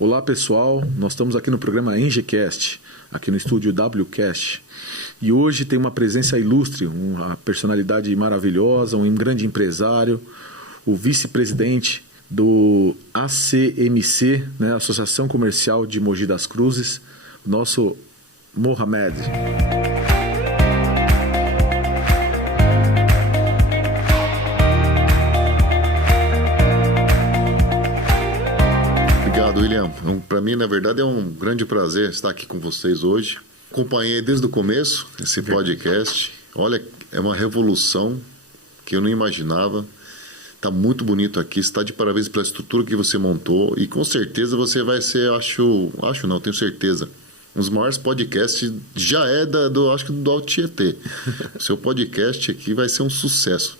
Olá pessoal, nós estamos aqui no programa EngieCast, aqui no estúdio WCast. E hoje tem uma presença ilustre, uma personalidade maravilhosa, um grande empresário, o vice-presidente do ACMC, né, Associação Comercial de Mogi das Cruzes, nosso Mohamed. Obrigado, William. Para mim, na verdade, é um grande prazer estar aqui com vocês hoje. Acompanhei desde o começo esse podcast. Olha, é uma revolução que eu não imaginava. Está muito bonito aqui. Está de parabéns pela estrutura que você montou. E com certeza você vai ser, tenho certeza, um dos maiores podcasts. Já é acho que do Alto Tietê. O seu podcast aqui vai ser um sucesso.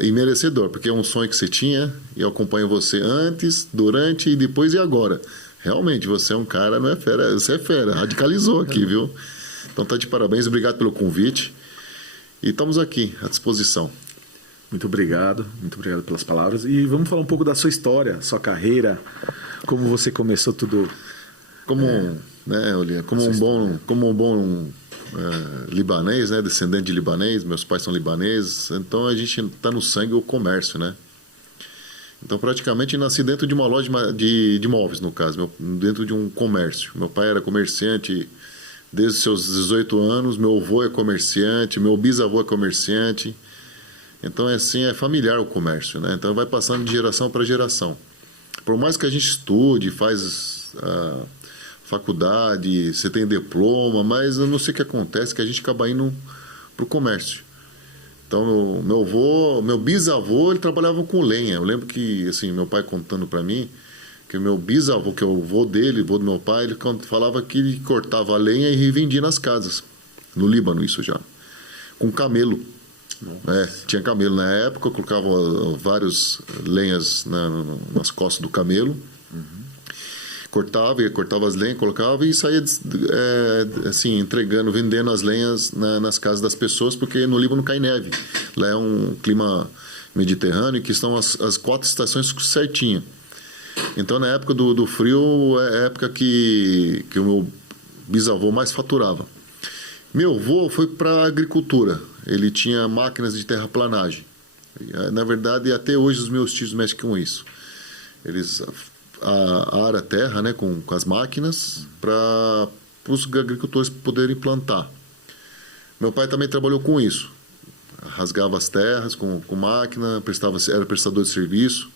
E merecedor, porque é um sonho que você tinha e eu acompanho você antes, durante e depois e agora. Realmente, você é um cara, não é fera, você é fera, radicalizou aqui, viu? Então tá de parabéns, obrigado pelo convite e estamos aqui à disposição. Muito obrigado pelas palavras. E vamos falar um pouco da sua história, sua carreira, como você começou tudo. Como um bom libanês, né? Descendente de libanês, meus pais são libaneses, então a gente está no sangue o comércio, né? Então praticamente nasci dentro de uma loja de móveis, no caso, dentro de um comércio. Meu pai era comerciante desde os seus 18 anos, meu avô é comerciante, meu bisavô é comerciante, então é familiar o comércio, né? Então vai passando de geração para geração. Por mais que a gente estude, faz faculdade, você tem diploma, mas eu não sei o que acontece, que a gente acaba indo para o comércio. Então, meu bisavô, ele trabalhava com lenha. Eu lembro que, assim, meu pai contando para mim, que o meu bisavô, que é o avô dele, avô do meu pai, ele falava que ele cortava a lenha e revendia nas casas. No Líbano, isso já. Com camelo. Tinha camelo na época, eu colocava várias lenhas nas costas do camelo. Cortava as lenhas, colocava e saía entregando, vendendo as lenhas nas casas das pessoas, porque no Líbano cai neve. Lá é um clima mediterrâneo, que estão as 4 estações certinho. Então, na época do frio, é a época que o meu bisavô mais faturava. Meu avô foi para a agricultura. Ele tinha máquinas de terraplanagem. Na verdade, até hoje os meus tios mexem com isso. Eles aram a terra, né, com as máquinas para os agricultores poderem plantar. Meu pai também trabalhou com isso. Rasgava as terras com máquina, era prestador de serviço,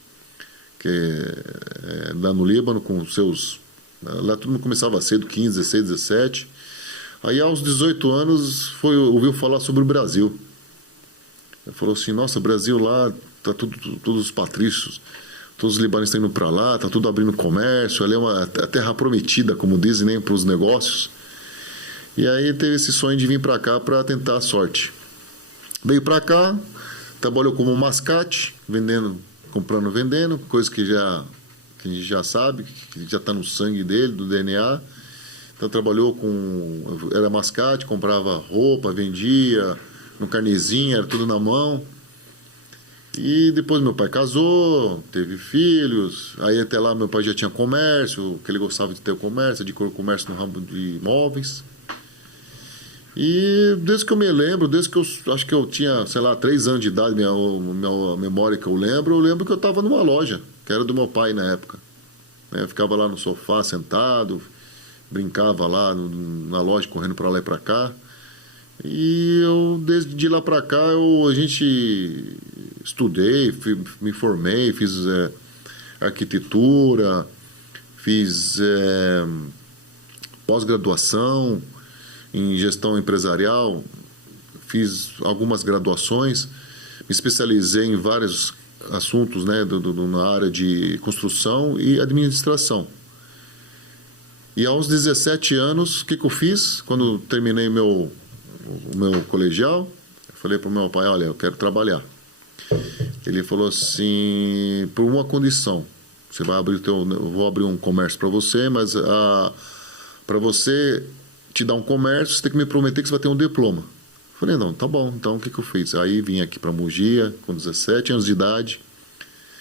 lá no Líbano, com seus... Lá tudo começava cedo, 15, 16, 17. Aí, aos 18 anos, ouviu falar sobre o Brasil. Ele falou assim, nossa, o Brasil lá, tá todos os patrícios, todos os libaneses estão indo para lá, está tudo abrindo comércio, ali é a terra prometida, como dizem, nem para os negócios. E aí teve esse sonho de vir para cá para tentar a sorte. Veio para cá, trabalhou como mascate, comprando, vendendo, coisa que a gente já sabe, que já está no sangue dele, do DNA. Então trabalhou era mascate, comprava roupa, vendia, no carnezinho, era tudo na mão. E depois meu pai casou, teve filhos, aí até lá meu pai já tinha comércio, que ele gostava de ter o comércio, de comércio no ramo de imóveis. E desde que eu me lembro, desde que eu acho que eu tinha, 3 anos de idade, minha memória que eu lembro que eu estava numa loja, que era do meu pai na época. Eu ficava lá no sofá sentado, brincava lá na loja, correndo para lá e para cá. E eu, desde lá para cá, a gente estudei, me formei, fiz arquitetura, fiz pós-graduação em gestão empresarial, fiz algumas graduações, me especializei em vários assuntos, né, na área de construção e administração. E aos 17 anos, o que eu fiz? Quando terminei o meu colegial, eu falei para o meu pai, olha, eu quero trabalhar. Ele falou assim, por uma condição, você vai abrir eu vou abrir um comércio para você, mas para você te dar um comércio, você tem que me prometer que você vai ter um diploma. Eu falei, não, tá bom, então o que eu fiz? Aí vim aqui para Mogi, com 17 anos de idade,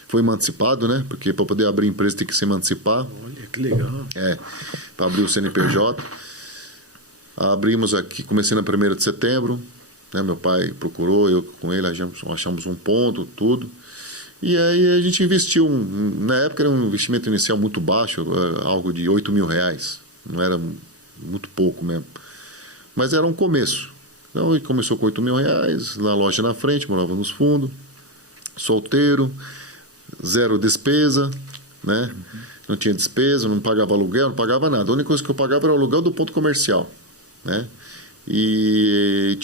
foi emancipado, né? Porque para poder abrir empresa tem que se emancipar. Olha, que legal. Para abrir o CNPJ. Abrimos aqui, comecei na 1ª de setembro, né? Meu pai procurou, eu com ele, achamos um ponto, tudo. E aí a gente investiu, na época era um investimento inicial muito baixo, algo de R$8 mil, não era muito pouco mesmo. Mas era um começo. Então ele começou com R$8 mil, na loja na frente, morava nos fundos, solteiro, 0 despesa, né? Não tinha despesa, não pagava aluguel, não pagava nada. A única coisa que eu pagava era o aluguel do ponto comercial, né? E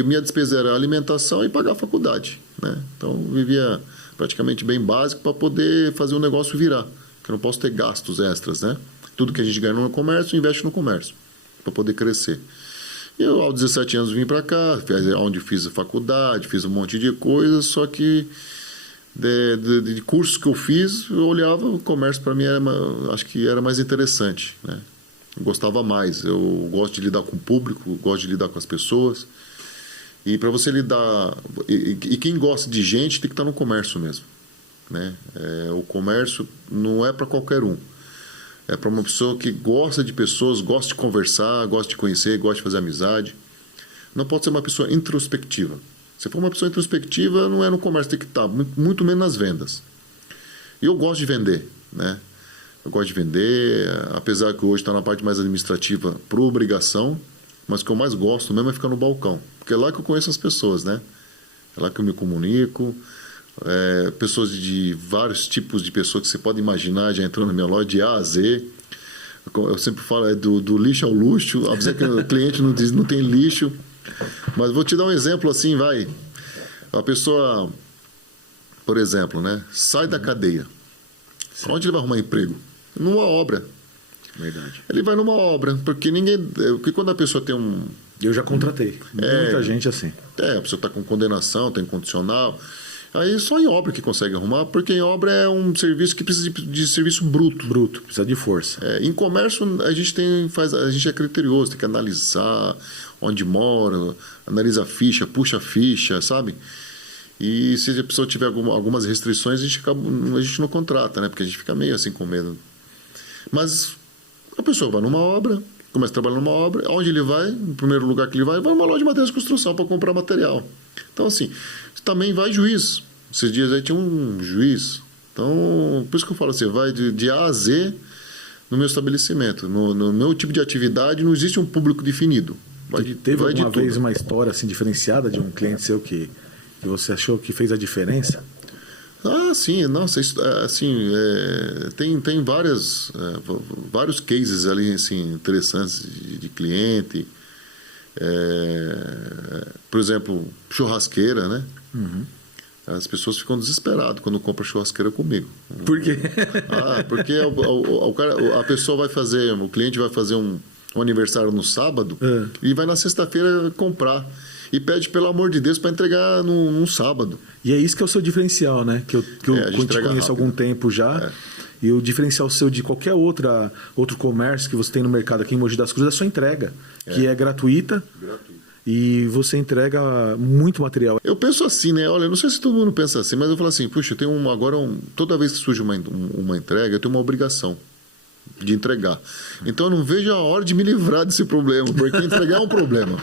a minha despesa era alimentação e pagar a faculdade, né? Então vivia praticamente bem básico para poder fazer o negócio virar, que eu não posso ter gastos extras, né? Tudo que a gente ganha no comércio, investe no comércio, para poder crescer. E eu, aos 17 anos, vim para cá, onde fiz a faculdade, fiz um monte de coisas, só que de cursos que eu fiz, eu olhava, o comércio para mim acho que era mais interessante, né? Eu gostava mais, eu gosto de lidar com o público, gosto de lidar com as pessoas. E para você lidar... E quem gosta de gente tem que estar no comércio mesmo, né? O comércio não é para qualquer um. É para uma pessoa que gosta de pessoas, gosta de conversar, gosta de conhecer, gosta de fazer amizade. Não pode ser uma pessoa introspectiva. Se for uma pessoa introspectiva, não é no comércio, tem que estar, muito menos nas vendas. E eu gosto de vender, né? Eu gosto de vender, apesar que hoje está na parte mais administrativa por obrigação, mas o que eu mais gosto mesmo é ficar no balcão. Porque é lá que eu conheço as pessoas, né? É lá que eu me comunico. Pessoas de vários tipos de pessoas que você pode imaginar já entrando na minha loja, de A a Z. Eu sempre falo do lixo ao luxo. Apesar que o cliente não diz não tem lixo. Mas vou te dar um exemplo assim, vai. A pessoa, por exemplo, né, sai da cadeia. Certo. Onde ele vai arrumar emprego? Numa obra. Verdade. Ele vai numa obra, porque quando a pessoa tem um... Eu já contratei muita gente assim. A pessoa está com condenação, tem condicional. Aí só em obra que consegue arrumar, porque em obra é um serviço que precisa de serviço bruto. Bruto, precisa de força. Em comércio a gente é criterioso, tem que analisar onde mora, analisa a ficha, puxa a ficha, sabe? E se a pessoa tiver algumas restrições, a gente não contrata, né? Porque a gente fica meio assim com medo. Mas a pessoa vai numa obra, começa a trabalhar numa obra, onde ele vai, no primeiro lugar que ele vai numa loja de materiais de construção para comprar material. Então, assim, também vai juiz. Esses dias aí tinha um juiz. Então, por isso que eu falo assim, vai de A a Z no meu estabelecimento. No meu tipo de atividade não existe um público definido. Teve alguma vez uma história assim diferenciada de um cliente seu que você achou que fez a diferença? Sim, nossa, assim, tem vários cases ali assim, interessantes de cliente. Por exemplo, churrasqueira, né? Uhum. As pessoas ficam desesperadas quando compram churrasqueira comigo. Por quê? Porque o cliente vai fazer um aniversário no sábado e vai na sexta-feira comprar. E pede, pelo amor de Deus, para entregar num sábado. E é isso que é o seu diferencial, né? Que eu te conheço há algum tempo já. E o diferencial seu de qualquer outro comércio que você tem no mercado aqui em Mogi das Cruzes é a sua entrega, que é gratuita. E você entrega muito material. Eu penso assim, né? Olha, eu não sei se todo mundo pensa assim, mas eu falo assim, puxa, eu tenho toda vez que surge uma entrega, eu tenho uma obrigação de entregar. Então eu não vejo a hora de me livrar desse problema, porque entregar é um problema.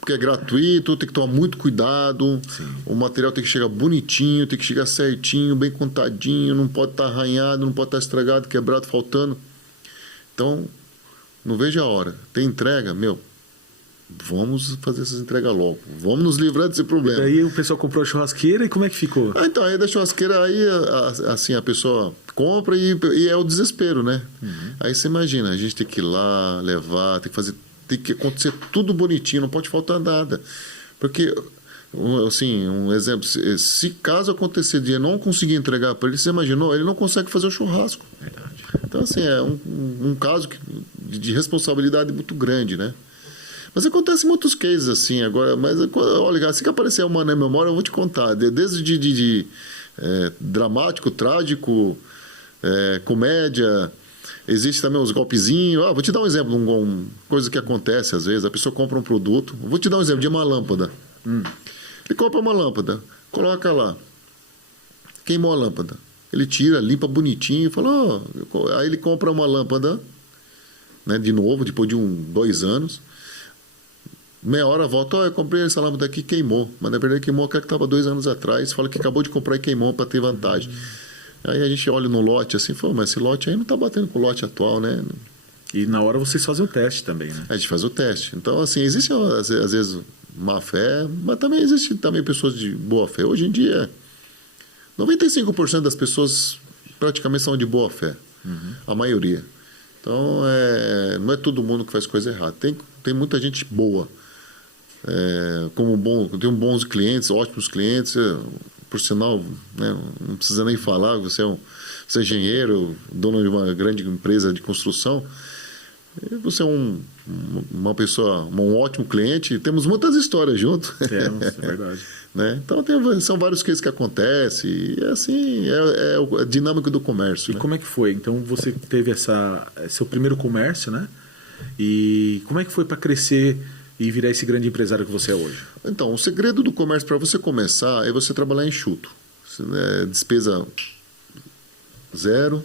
Porque é gratuito, tem que tomar muito cuidado. Sim. O material tem que chegar bonitinho, tem que chegar certinho, bem contadinho, não pode estar arranhado, não pode estar estragado, quebrado, faltando. Então, não vejo a hora. Tem entrega, vamos fazer essas entregas logo. Vamos nos livrar desse problema. E aí o pessoal comprou a churrasqueira e como é que ficou? Então, aí da churrasqueira, aí assim, a pessoa compra e é o desespero, né? Uhum. Aí você imagina, a gente tem que ir lá, levar, tem que acontecer tudo bonitinho, não pode faltar nada. Porque, assim, um exemplo, se caso acontecer de não conseguir entregar para ele, você imaginou, ele não consegue fazer o churrasco. Verdade. Então, assim, é um caso de responsabilidade muito grande, né? Mas acontece muitos cases assim agora, mas olha, assim que aparecer uma na memória, eu vou te contar. Desde dramático, trágico, comédia... Existe também os golpezinhos. Vou te dar um exemplo, uma coisa que acontece às vezes. A pessoa compra um produto. Vou te dar um exemplo de uma lâmpada. Ele compra uma lâmpada, coloca lá queimou a lâmpada. Ele tira, limpa bonitinho e fala, aí ele compra uma lâmpada, né, de novo, depois de 2 anos. Meia hora volta, eu comprei essa lâmpada aqui, queimou. Mas na verdade queimou aquela que estava 2 anos atrás. Fala que acabou de comprar e queimou para ter vantagem. Aí a gente olha no lote assim, fala, mas esse lote aí não está batendo com o lote atual, né? E na hora vocês fazem o teste também, né? A gente faz o teste. Então, assim, existe às vezes má fé, mas também existe também pessoas de boa fé. Hoje em dia, 95% das pessoas praticamente são de boa fé. A maioria. Então, não é todo mundo que faz coisa errada. Tem muita gente boa. Tem bons clientes, ótimos clientes. Por sinal, né, não precisa nem falar, você é engenheiro, dono de uma grande empresa de construção. Você é uma pessoa, um ótimo cliente. Temos muitas histórias juntos. Temos, é verdade. Né? Então, são vários cases que acontecem. E assim, é a dinâmica do comércio. E né? como é que foi? Então, você teve seu primeiro comércio, né? E como é que foi para crescer e virar esse grande empresário que você é hoje? Então, o segredo do comércio para você começar é você trabalhar enxuto. Despesa zero.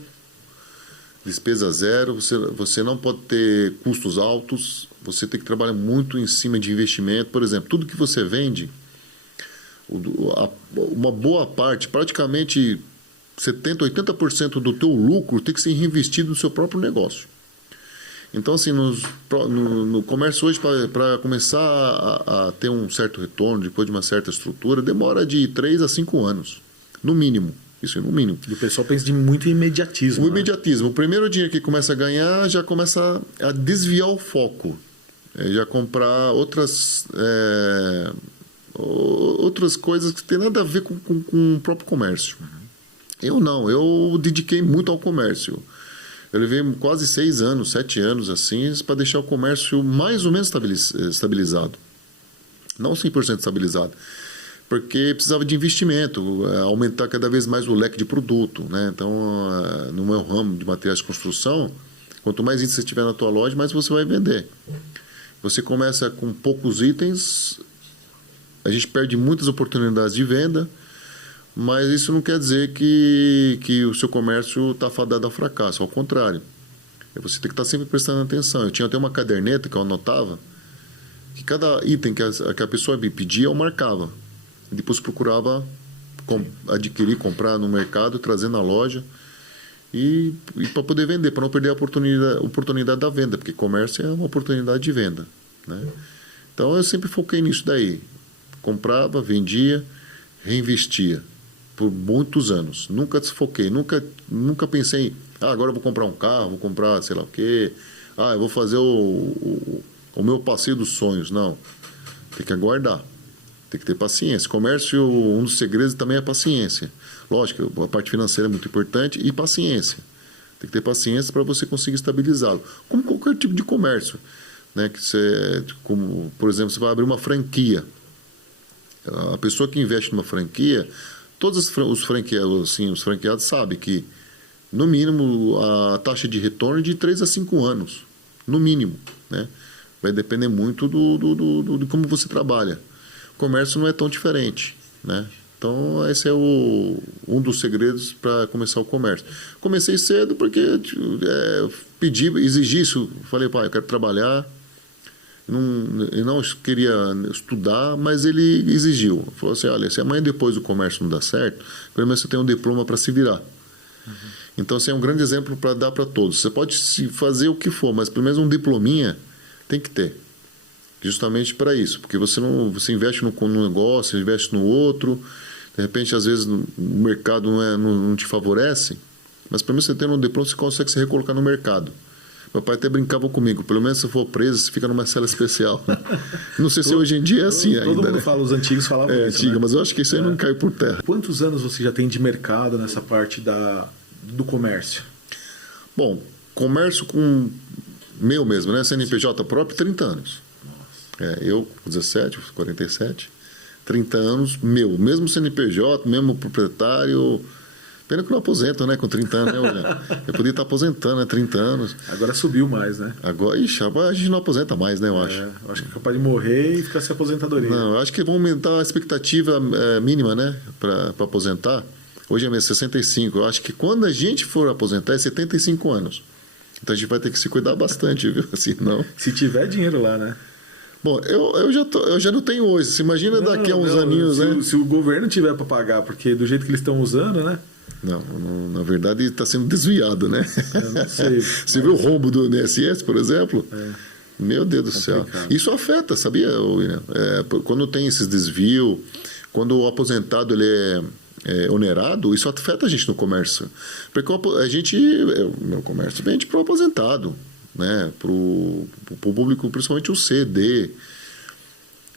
Despesa zero, você não pode ter custos altos, você tem que trabalhar muito em cima de investimento. Por exemplo, tudo que você vende, uma boa parte, praticamente 70%, 80% do teu lucro tem que ser reinvestido no seu próprio negócio. Então, assim, no comércio hoje, para começar a ter um certo retorno, depois de uma certa estrutura, demora de 3 a 5 anos, no mínimo. Isso é no mínimo. E o pessoal pensa muito em imediatismo. O imediatismo. O primeiro dinheiro que começa a ganhar já começa a desviar o foco. Já comprar outras coisas que tem nada a ver com o próprio comércio. Eu não. Eu dediquei muito ao comércio. Eu levei quase 6 anos, 7 anos assim, para deixar o comércio mais ou menos estabilizado. Não 100% estabilizado. Porque precisava de investimento, aumentar cada vez mais o leque de produto. Né? Então, no meu ramo de materiais de construção, quanto mais itens você tiver na tua loja, mais você vai vender. Você começa com poucos itens, a gente perde muitas oportunidades de venda, mas isso não quer dizer que o seu comércio está fadado ao fracasso, ao contrário. Você tem que estar sempre prestando atenção. Eu tinha até uma caderneta que eu anotava, que cada item que a pessoa me pedia, eu marcava. Depois procurava adquirir, comprar no mercado, trazer na loja e para poder vender, para não perder a oportunidade da venda, porque comércio é uma oportunidade de venda. Né? Então eu sempre foquei nisso daí. Comprava, vendia, reinvestia por muitos anos. Nunca desfoquei, nunca pensei, agora eu vou comprar um carro, vou comprar sei lá o quê, eu vou fazer o meu passeio dos sonhos. Não, tem que aguardar. Tem que ter paciência. Comércio, um dos segredos também é a paciência. Lógico, a parte financeira é muito importante e paciência. Tem que ter paciência para você conseguir estabilizá-lo. Como qualquer tipo de comércio. Né? Como, por exemplo, você vai abrir uma franquia. A pessoa que investe numa franquia, todos os franqueados sabem que, no mínimo, a taxa de retorno é de 3 a 5 anos. No mínimo. Né? Vai depender muito de como você trabalha. O comércio não é tão diferente, né? Então, esse é um dos segredos para começar o comércio. Comecei cedo porque exigi isso. Falei, pai, eu quero trabalhar. Eu não queria estudar, mas ele exigiu. Falou assim, olha, se amanhã depois o comércio não dá certo, pelo menos você tem um diploma para se virar. Então, esse é um grande exemplo para dar para todos. Você pode fazer o que for, mas pelo menos um diplominha tem que ter. Justamente para isso, porque você investe num negócio, investe no outro, de repente, às vezes, o mercado não te favorece, mas pelo menos você tendo um diploma, você consegue se recolocar no mercado. Meu pai até brincava comigo, pelo menos se for preso, você fica numa cela especial. Não sei se hoje em dia é assim ainda. Todo mundo fala, os antigos falavam isso, antiga, né? Mas eu acho que isso aí não cai por terra. Quantos anos você já tem de mercado nessa parte do comércio? Bom, comércio com meu mesmo, né? CNPJ próprio, 30 anos. Eu, 17, 47, 30 anos, mesmo CNPJ, mesmo proprietário. Pena que não aposenta, né, com 30 anos, né? Eu podia estar aposentando, né, 30 anos. Agora subiu mais, né? Agora, a gente não aposenta mais, né, eu acho. Eu acho que é capaz de morrer e ficar sem aposentadoria. Não, eu acho que vão aumentar a expectativa mínima, né, para aposentar. Hoje é 65. Eu acho que quando a gente for aposentar é 75 anos. Então a gente vai ter que se cuidar bastante, viu? Assim, não. Se tiver dinheiro lá, né? Bom, eu já não tenho hoje. Você imagina daqui a uns aninhos, né? Se o governo tiver para pagar, porque do jeito que eles estão usando, né? Não, na verdade está sendo desviado, né? Eu não sei. Você viu o rombo do INSS, por exemplo? Meu Deus do céu. Isso afeta, sabia, William? Quando tem esses desvios, quando o aposentado ele é onerado, isso afeta a gente no comércio. Porque o meu comércio vende para o aposentado, né? Para o público, principalmente o C, D.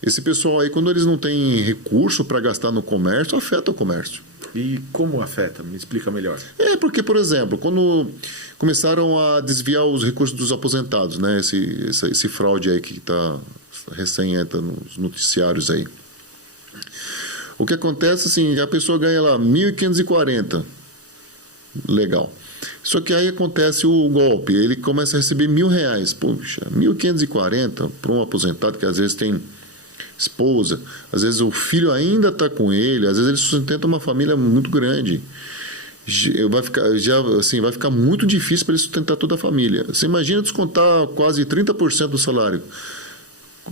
Esse pessoal aí, quando eles não têm recurso para gastar no comércio, afeta o comércio. E como afeta? Me explica melhor. Porque, por exemplo, quando começaram a desviar os recursos dos aposentados, né? Esse fraude aí que está entra nos noticiários aí. O que acontece, assim, a pessoa ganha lá 1.540. Legal. Só que aí acontece o golpe, ele começa a receber R$1.000. Puxa, 1.540 para um aposentado que às vezes tem esposa, às vezes o filho ainda está com ele, às vezes ele sustenta uma família muito grande. Vai ficar muito difícil para ele sustentar toda a família. Você imagina descontar quase 30% do salário.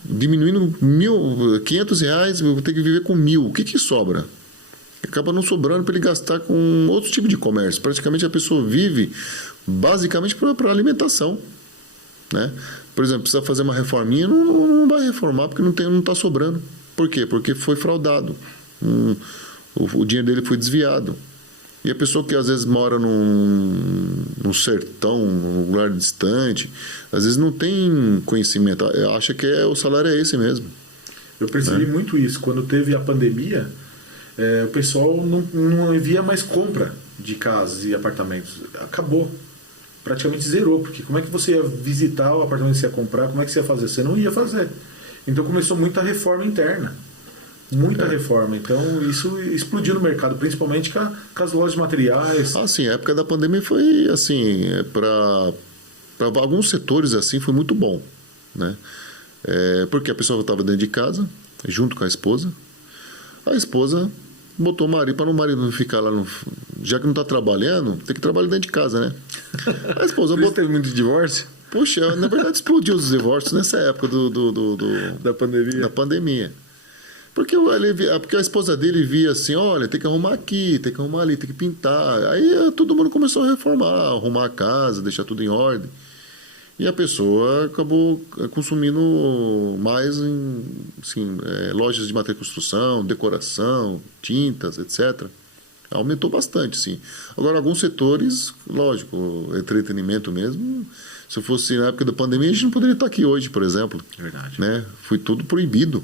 Diminuindo R$500, eu vou ter que viver com 1.000. O que sobra? Acaba não sobrando para ele gastar com outro tipo de comércio. Praticamente a pessoa vive basicamente para alimentação, né? Por exemplo, precisa fazer uma reforminha, não vai reformar porque não está sobrando. Por quê? Porque foi fraudado. O dinheiro dele foi desviado. E a pessoa que às vezes mora num sertão, num lugar distante, às vezes não tem conhecimento, acha que o salário é esse mesmo. Eu percebi muito isso. Quando teve a pandemia, o pessoal não havia mais compra de casas e apartamentos. Acabou. Praticamente zerou, porque como é que você ia visitar o apartamento que você ia comprar, como é que você ia fazer? Você não ia fazer. Então começou muita reforma interna. Muita reforma. Então isso explodiu no mercado, principalmente com as lojas de materiais. Sim, a época da pandemia foi assim, para alguns setores assim foi muito bom, né? Porque a pessoa estava dentro de casa, junto com a esposa botou o marido, para o marido não ficar lá, já que não está trabalhando, tem que trabalhar dentro de casa, né? A esposa botou... Teve muito divórcio? Puxa, na verdade explodiu os divórcios nessa época da pandemia. Porque a esposa dele via assim, olha, tem que arrumar aqui, tem que arrumar ali, tem que pintar. Aí todo mundo começou a reformar, arrumar a casa, deixar tudo em ordem. E a pessoa acabou consumindo mais em lojas de material de construção, decoração, tintas, etc. Aumentou bastante, sim. Agora, alguns setores, lógico, entretenimento mesmo, se fosse na época da pandemia, a gente não poderia estar aqui hoje, por exemplo. Verdade. Né? Foi tudo proibido.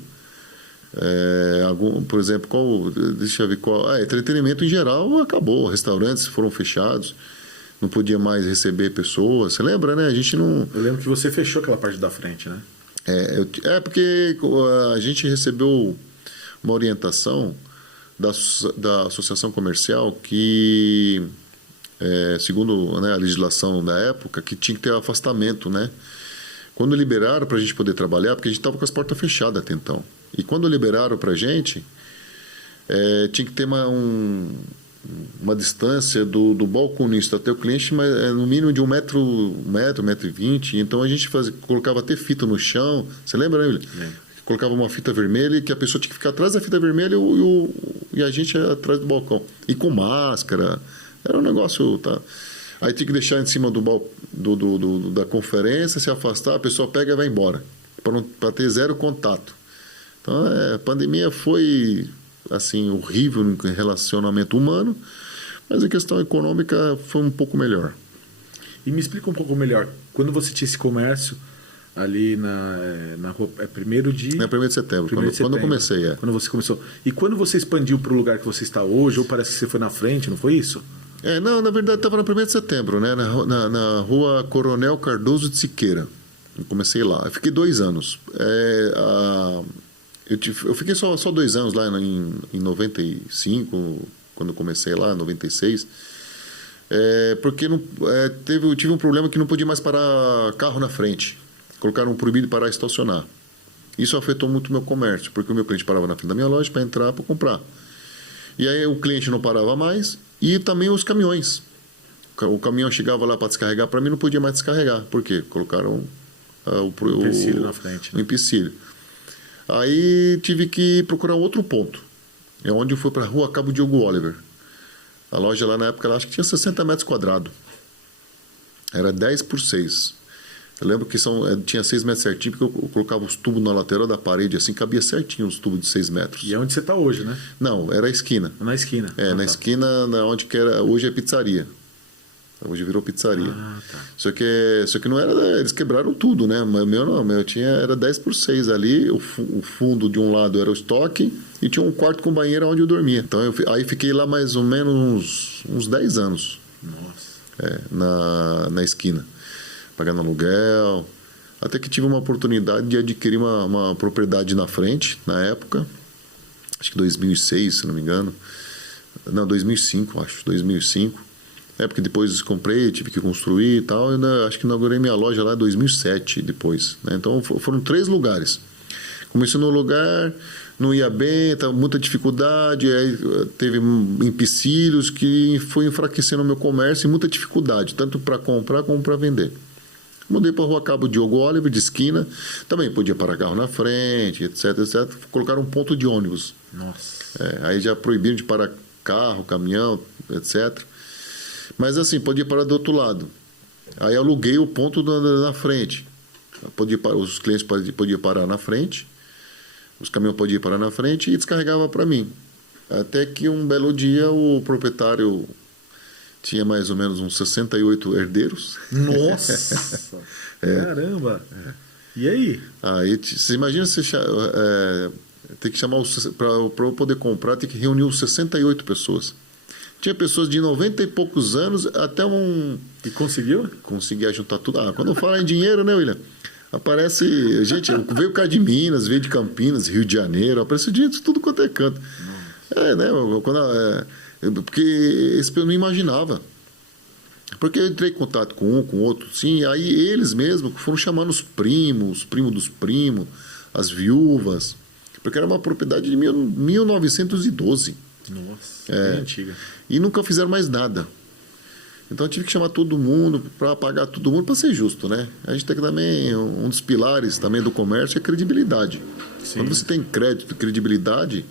Por exemplo, deixa eu ver qual. Entretenimento em geral acabou, restaurantes foram fechados. Não podia mais receber pessoas. Você lembra, né? A gente não... Eu lembro que você fechou aquela parte da frente, né? Porque a gente recebeu uma orientação da Associação Comercial que, segundo, né, a legislação da época, que tinha que ter afastamento, né? Quando liberaram para a gente poder trabalhar, porque a gente estava com as portas fechadas até então. E quando liberaram para a gente, tinha que ter uma distância do balconista até o cliente, mas no mínimo de 1 metro e 20. Então a gente colocava até fita no chão. Você lembra, né, William? Colocava uma fita vermelha que a pessoa tinha que ficar atrás da fita vermelha e a gente atrás do balcão. E com máscara. Era um negócio... Tá? Aí tinha que deixar em cima da conferência, se afastar, a pessoa pega e vai embora. Para ter zero contato. Então a pandemia foi... assim, horrível no relacionamento humano, mas a questão econômica foi um pouco melhor. E me explica um pouco melhor, quando você tinha esse comércio ali na rua, 1º de... É 1º de setembro, quando eu comecei, Quando você começou. E quando você expandiu para o lugar que você está hoje, ou parece que você foi na frente, não foi isso? Não, na verdade estava na 1º de setembro, né? Na rua Coronel Cardoso de Siqueira. Eu comecei lá, eu fiquei 2 anos. Eu fiquei só 2 anos lá em 95, quando eu comecei lá, em 96. Porque eu tive um problema que não podia mais parar carro na frente. Colocaram proibido de parar e estacionar. Isso afetou muito o meu comércio, porque o meu cliente parava na frente da minha loja para entrar, para comprar. E aí o cliente não parava mais, E também os caminhões. O caminhão chegava lá para descarregar, para mim não podia mais descarregar. Por quê? Colocaram o empecilho na frente. O empecilho. Aí tive que procurar outro ponto. É onde eu fui para a rua Cabo Diogo Oliver. A loja lá na época, ela acho que tinha 60 metros quadrados. Era 10 por 6. Eu lembro que tinha 6 metros certinho, porque eu colocava os tubos na lateral da parede, assim, cabia certinho os tubos de 6 metros. E é onde você está hoje, né? Não, era a esquina. Na esquina. Na esquina, onde que era, hoje é pizzaria. Hoje virou pizzaria. Tá. Só que não era. Eles quebraram tudo, né? Mas meu não, era 10 por 6 ali. O fundo de um lado era o estoque e tinha um quarto com banheiro onde eu dormia. Então aí fiquei lá mais ou menos uns 10 anos. Nossa. Na esquina. Pagando aluguel. Até que tive uma oportunidade de adquirir uma propriedade na frente, na época. Acho que 2006, se não me engano. Não, 2005, acho. 2005. Porque depois comprei, tive que construir e tal. Acho que inaugurei minha loja lá em 2007 depois. Né? Então foram 3 lugares. Comecei no lugar, não ia bem, estava muita dificuldade, aí teve empecilhos que foi enfraquecendo o meu comércio e muita dificuldade, tanto para comprar como para vender. Mudei para a rua Cabo Diogo Oliver, de esquina. Também podia parar carro na frente, etc, etc. Colocaram um ponto de ônibus. Nossa. Aí já proibiram de parar carro, caminhão, etc. Mas assim, podia parar do outro lado. Aí aluguei o ponto na frente. Os clientes podiam parar na frente, os caminhões podiam parar na frente e descarregava para mim. Até que um belo dia o proprietário tinha mais ou menos uns 68 herdeiros. Nossa! Caramba! E aí? Aí você imagina ter que chamar para eu poder comprar, tem que reunir os 68 pessoas. Tinha pessoas de 90 e poucos anos até um... E conseguiu? Conseguia juntar tudo. Quando fala em dinheiro, né, William? Aparece... Gente, veio o cara de Minas, veio de Campinas, Rio de Janeiro. Aparece gente de tudo quanto é canto. Né? Porque esse eu não imaginava. Porque eu entrei em contato com um, com outro, sim. Aí eles mesmos foram chamando os primos dos primos, as viúvas. Porque era uma propriedade de 1912. Nossa, bem antiga. E nunca fizeram mais nada. Então eu tive que chamar todo mundo para pagar todo mundo para ser justo, né? A gente tem que também, um dos pilares também do comércio é credibilidade. Sim. Quando você tem crédito e credibilidade,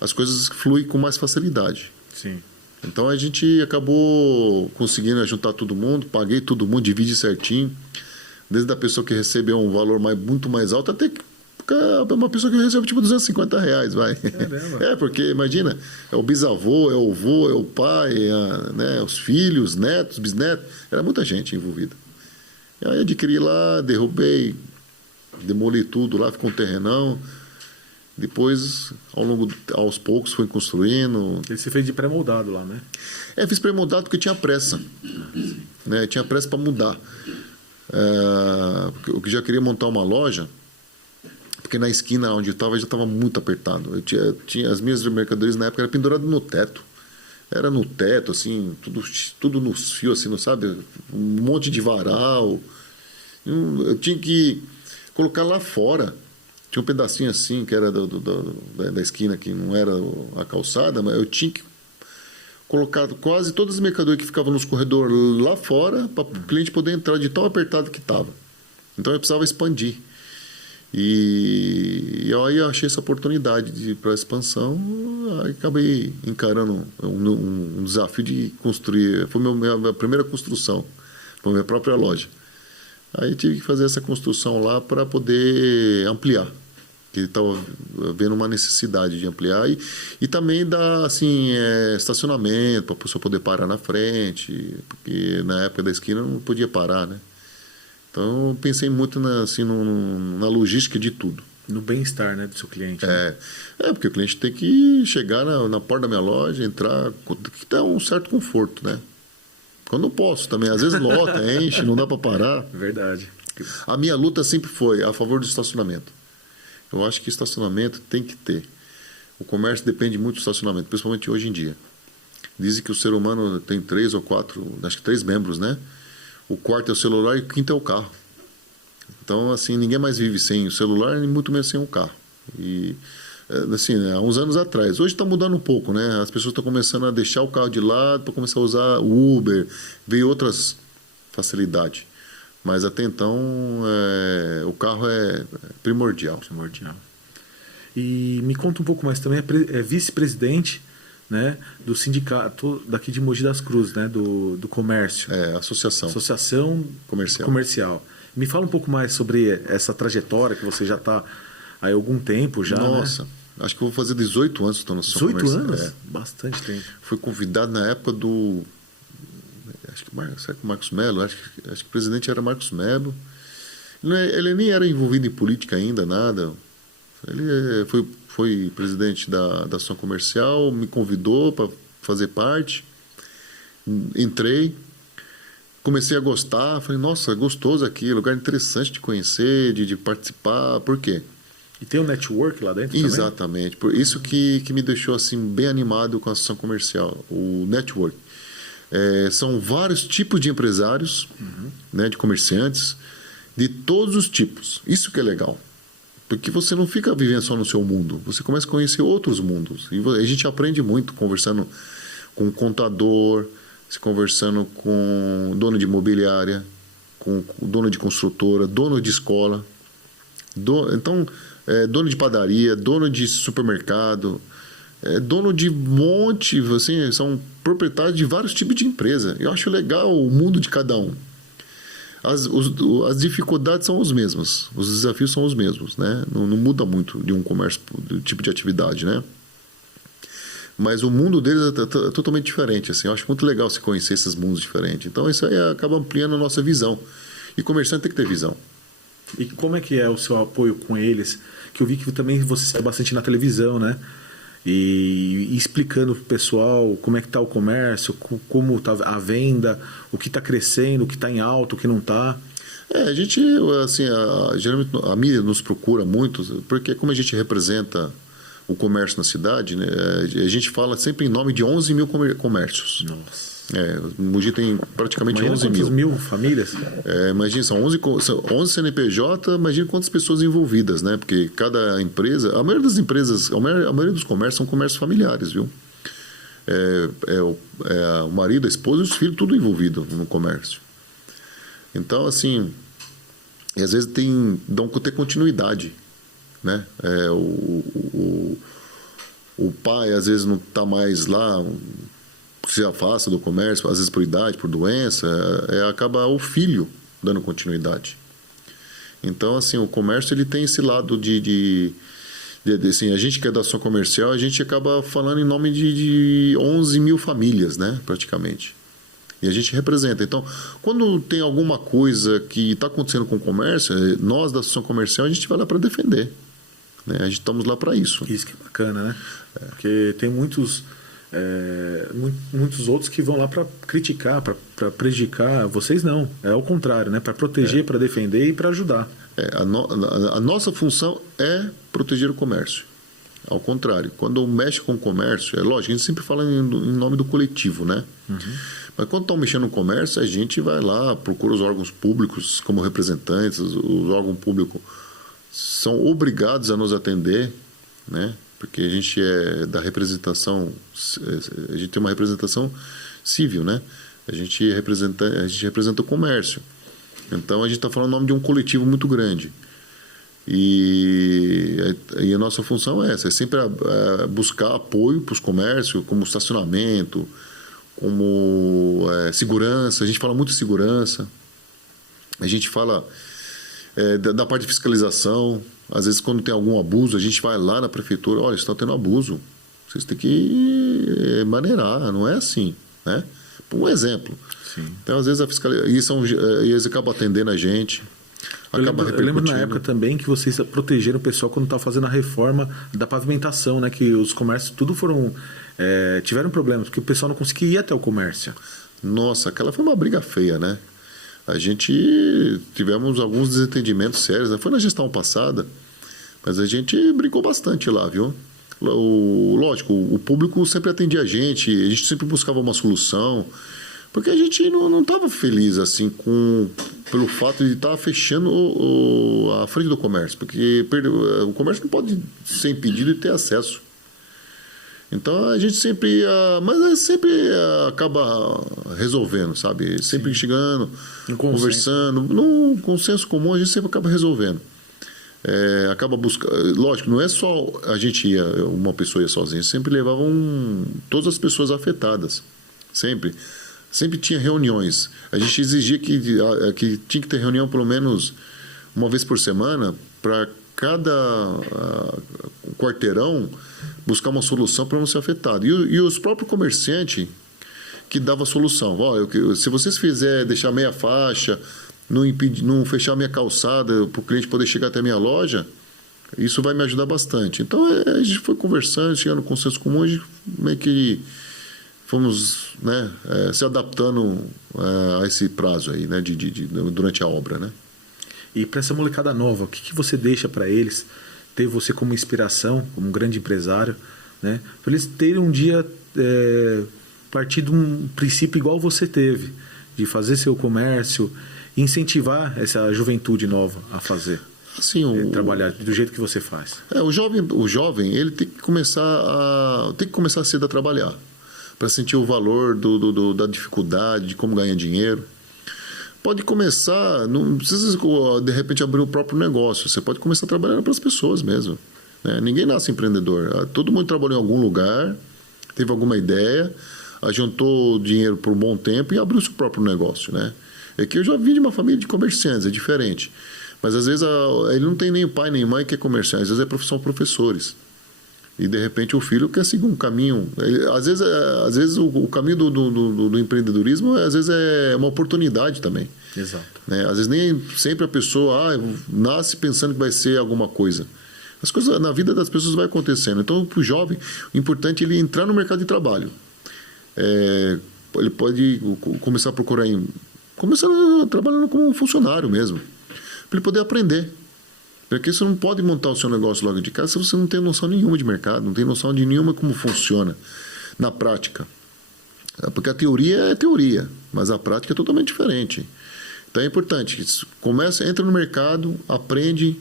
as coisas fluem com mais facilidade. Sim. Então a gente acabou conseguindo juntar todo mundo, paguei todo mundo, dividi certinho. Desde a pessoa que recebeu um valor muito mais alto até que uma pessoa que recebe tipo R$250, vai. Caramba. Porque imagina, é o bisavô, é o avô, é o pai, né, os filhos, netos, bisnetos, era muita gente envolvida. E aí adquiri lá, derrubei, demoli tudo lá, ficou um terrenão. Depois, aos poucos, fui construindo. E você fez de pré-moldado lá, né? Fiz pré-moldado porque tinha pressa. Né? Tinha pressa para mudar. Eu já queria montar uma loja, porque na esquina onde eu estava já estava muito apertado. Eu tinha as minhas mercadorias na época era pendurado no teto. Era no teto, assim, tudo nos fios, assim, não sabe? Um monte de varal. Eu tinha que colocar lá fora. Tinha um pedacinho assim, que era da esquina, que não era a calçada, mas eu tinha que colocar quase todas as mercadorias que ficavam nos corredores lá fora para o cliente poder entrar de tão apertado que estava. Então eu precisava expandir. E aí eu achei essa oportunidade para expansão, aí acabei encarando um desafio de construir. Foi minha primeira construção, foi minha própria loja. Aí tive que fazer essa construção lá para poder ampliar, que estava vendo uma necessidade de ampliar e também dar assim, estacionamento para a pessoa poder parar na frente, porque na época da esquina não podia parar, né? Então, eu pensei muito na logística de tudo. No bem-estar, né, do seu cliente. Né? Porque o cliente tem que chegar na porta da minha loja, entrar, tem que ter um certo conforto, né? Eu não posso também. Às vezes lota, enche, não dá para parar. Verdade. A minha luta sempre foi a favor do estacionamento. Eu acho que estacionamento tem que ter. O comércio depende muito do estacionamento, principalmente hoje em dia. Dizem que o ser humano tem 3 ou 4, acho que 3 membros, né? O quarto é o celular e o quinto é o carro. Então, assim, ninguém mais vive sem o celular e muito menos sem o carro. E assim, né, há uns anos atrás. Hoje está mudando um pouco, né? As pessoas estão começando a deixar o carro de lado para começar a usar o Uber, veio outras facilidades. Mas até então o carro é primordial. E me conta um pouco mais também, é vice-presidente, né, do sindicato daqui de Mogi das Cruzes, né, do comércio. Associação Comercial. Me fala um pouco mais sobre essa trajetória que você já está há algum tempo já. Nossa, né? Acho que eu vou fazer 18 anos que estou na Associação Comercial. 18 anos? Bastante tempo. Fui convidado na época do... Acho que Marcos Melo, acho que o presidente era Marcos Melo. Ele nem era envolvido em política ainda, nada. Ele foi presidente da Associação Comercial, me convidou para fazer parte. Entrei, comecei a gostar. Falei, nossa, é gostoso aqui, lugar interessante de conhecer, de participar. Por quê? E tem um network lá dentro Exatamente. Por isso que me deixou assim, bem animado com a Associação Comercial, o network. São vários tipos de empresários, né, de comerciantes, de todos os tipos. Isso que é legal. Porque você não fica vivendo só no seu mundo, você começa a conhecer outros mundos. E a gente aprende muito conversando com contador, conversando com dono de imobiliária, com dono de construtora, dono de escola, dono de padaria, dono de supermercado, dono de monte, assim, são proprietários de vários tipos de empresa. Eu acho legal o mundo de cada um. As dificuldades são as mesmas, os desafios são os mesmos, né? Não muda muito de um comércio, do tipo de atividade, né? Mas o mundo deles é totalmente diferente, assim. Eu acho muito legal se conhecer esses mundos diferentes. Então isso aí acaba ampliando a nossa visão. E comerciante tem que ter visão. E como é que é o seu apoio com eles? Que eu vi que também você sai bastante na televisão, né? E explicando para o pessoal como é que está o comércio, como está a venda, o que está crescendo, o que está em alta, o que não está. A gente, assim, geralmente a mídia nos procura muito, porque como a gente representa o comércio na cidade, né, a gente fala sempre em nome de 11 mil comércios. Nossa. O Mogi tem praticamente 11 mil. Mil famílias? Imagina, são 11 CNPJ, imagina quantas pessoas envolvidas, né? Porque cada empresa, a maioria das empresas, a maioria dos comércios são comércios familiares, viu? O marido, a esposa e os filhos, tudo envolvido no comércio. Então, assim, e às vezes dão ter continuidade, né? O pai, às vezes, não está mais lá, se afasta do comércio, às vezes por idade, por doença, acaba o filho dando continuidade. Então, assim, o comércio ele tem esse lado assim, a gente que é da Associação Comercial, a gente acaba falando em nome de 11 mil famílias, né, praticamente. E a gente representa. Então, quando tem alguma coisa que está acontecendo com o comércio, nós da Associação Comercial, a gente vai lá para defender. Né? A gente estamos lá para isso. Isso que é bacana, né? Porque tem muitos outros que vão lá para criticar, para prejudicar. Vocês não, é ao contrário, né? Para proteger, para defender e para ajudar. A nossa função é proteger o comércio. Ao contrário, quando mexe com o comércio, é lógico, a gente sempre fala em nome do coletivo, né? Mas quando estão mexendo no comércio, a gente vai lá, procura os órgãos públicos como representantes, os órgãos públicos são obrigados a nos atender, né? Porque a gente é da representação, a gente tem uma representação civil, né? A gente representa o comércio. Então a gente está falando em nome de um coletivo muito grande. E a nossa função é essa, é sempre buscar apoio para os comércios, como estacionamento, como segurança. A gente fala muito de segurança. A gente fala da parte de fiscalização. Às vezes, quando tem algum abuso, a gente vai lá na prefeitura, olha, está tendo abuso, vocês têm que maneirar, não é assim, né? Um exemplo. Sim. Então, às vezes, a fiscalização, e eles acabam atendendo a gente, eu lembro na época também que vocês protegeram o pessoal quando estava fazendo a reforma da pavimentação, né? Que os comércios tudo tiveram problemas, porque o pessoal não conseguia ir até o comércio. Nossa, aquela foi uma briga feia, né? A gente tivemos alguns desentendimentos sérios, né? Foi na gestão passada, mas a gente brincou bastante lá, viu? Lógico, o público sempre atendia a gente sempre buscava uma solução, porque a gente não estava feliz assim com pelo fato de estar fechando a frente do comércio, porque o comércio não pode ser impedido de ter acesso. Então a gente sempre, mas sempre acaba resolvendo, sabe? Sempre chegando, conversando, num consenso comum a gente sempre acaba resolvendo. Acaba buscando, lógico, não é só a gente ia, uma pessoa ia sozinha, sempre levavam todas as pessoas afetadas, sempre tinha reuniões. A gente exigia que tinha que ter reunião pelo menos uma vez por semana para cada quarteirão buscar uma solução para não ser afetado. E os próprios comerciantes que davam a solução. Se vocês fizerem deixar meia faixa, não fechar minha calçada para o cliente poder chegar até a minha loja, isso vai me ajudar bastante. Então a gente foi conversando, chegando no consenso comum, a gente meio que fomos, né, se adaptando a esse prazo aí, né, durante a obra, né? E para essa molecada nova, o que você deixa para eles, ter você como inspiração, como um grande empresário, né, para eles terem um dia partir de um princípio igual você teve, de fazer seu comércio, incentivar essa juventude nova a fazer, trabalhar do jeito que você faz. O jovem ele tem que começar cedo a trabalhar, para sentir o valor da dificuldade, de como ganhar dinheiro. Pode começar, não precisa de repente abrir o próprio negócio, você pode começar trabalhando para as pessoas mesmo, né? Ninguém nasce empreendedor, todo mundo trabalhou em algum lugar, teve alguma ideia, juntou dinheiro por um bom tempo e abriu o seu próprio negócio, né? É que eu já vim de uma família de comerciantes, é diferente, mas às vezes ele não tem nem pai nem mãe que é comerciante, às vezes são professores. E de repente o filho quer seguir um caminho. Às vezes o caminho do empreendedorismo às vezes é uma oportunidade também. Exato. Né? Às vezes nem sempre a pessoa nasce pensando que vai ser alguma coisa. As coisas na vida das pessoas vai acontecendo. Então, para o jovem, o importante é ele entrar no mercado de trabalho. Ele pode começar a procurar começar trabalhando como funcionário mesmo, para ele poder aprender. Porque você não pode montar o seu negócio logo de casa se você não tem noção nenhuma de mercado, não tem noção de nenhuma como funciona na prática. Porque a teoria é teoria, mas a prática é totalmente diferente. Então é importante, entra no mercado, aprende,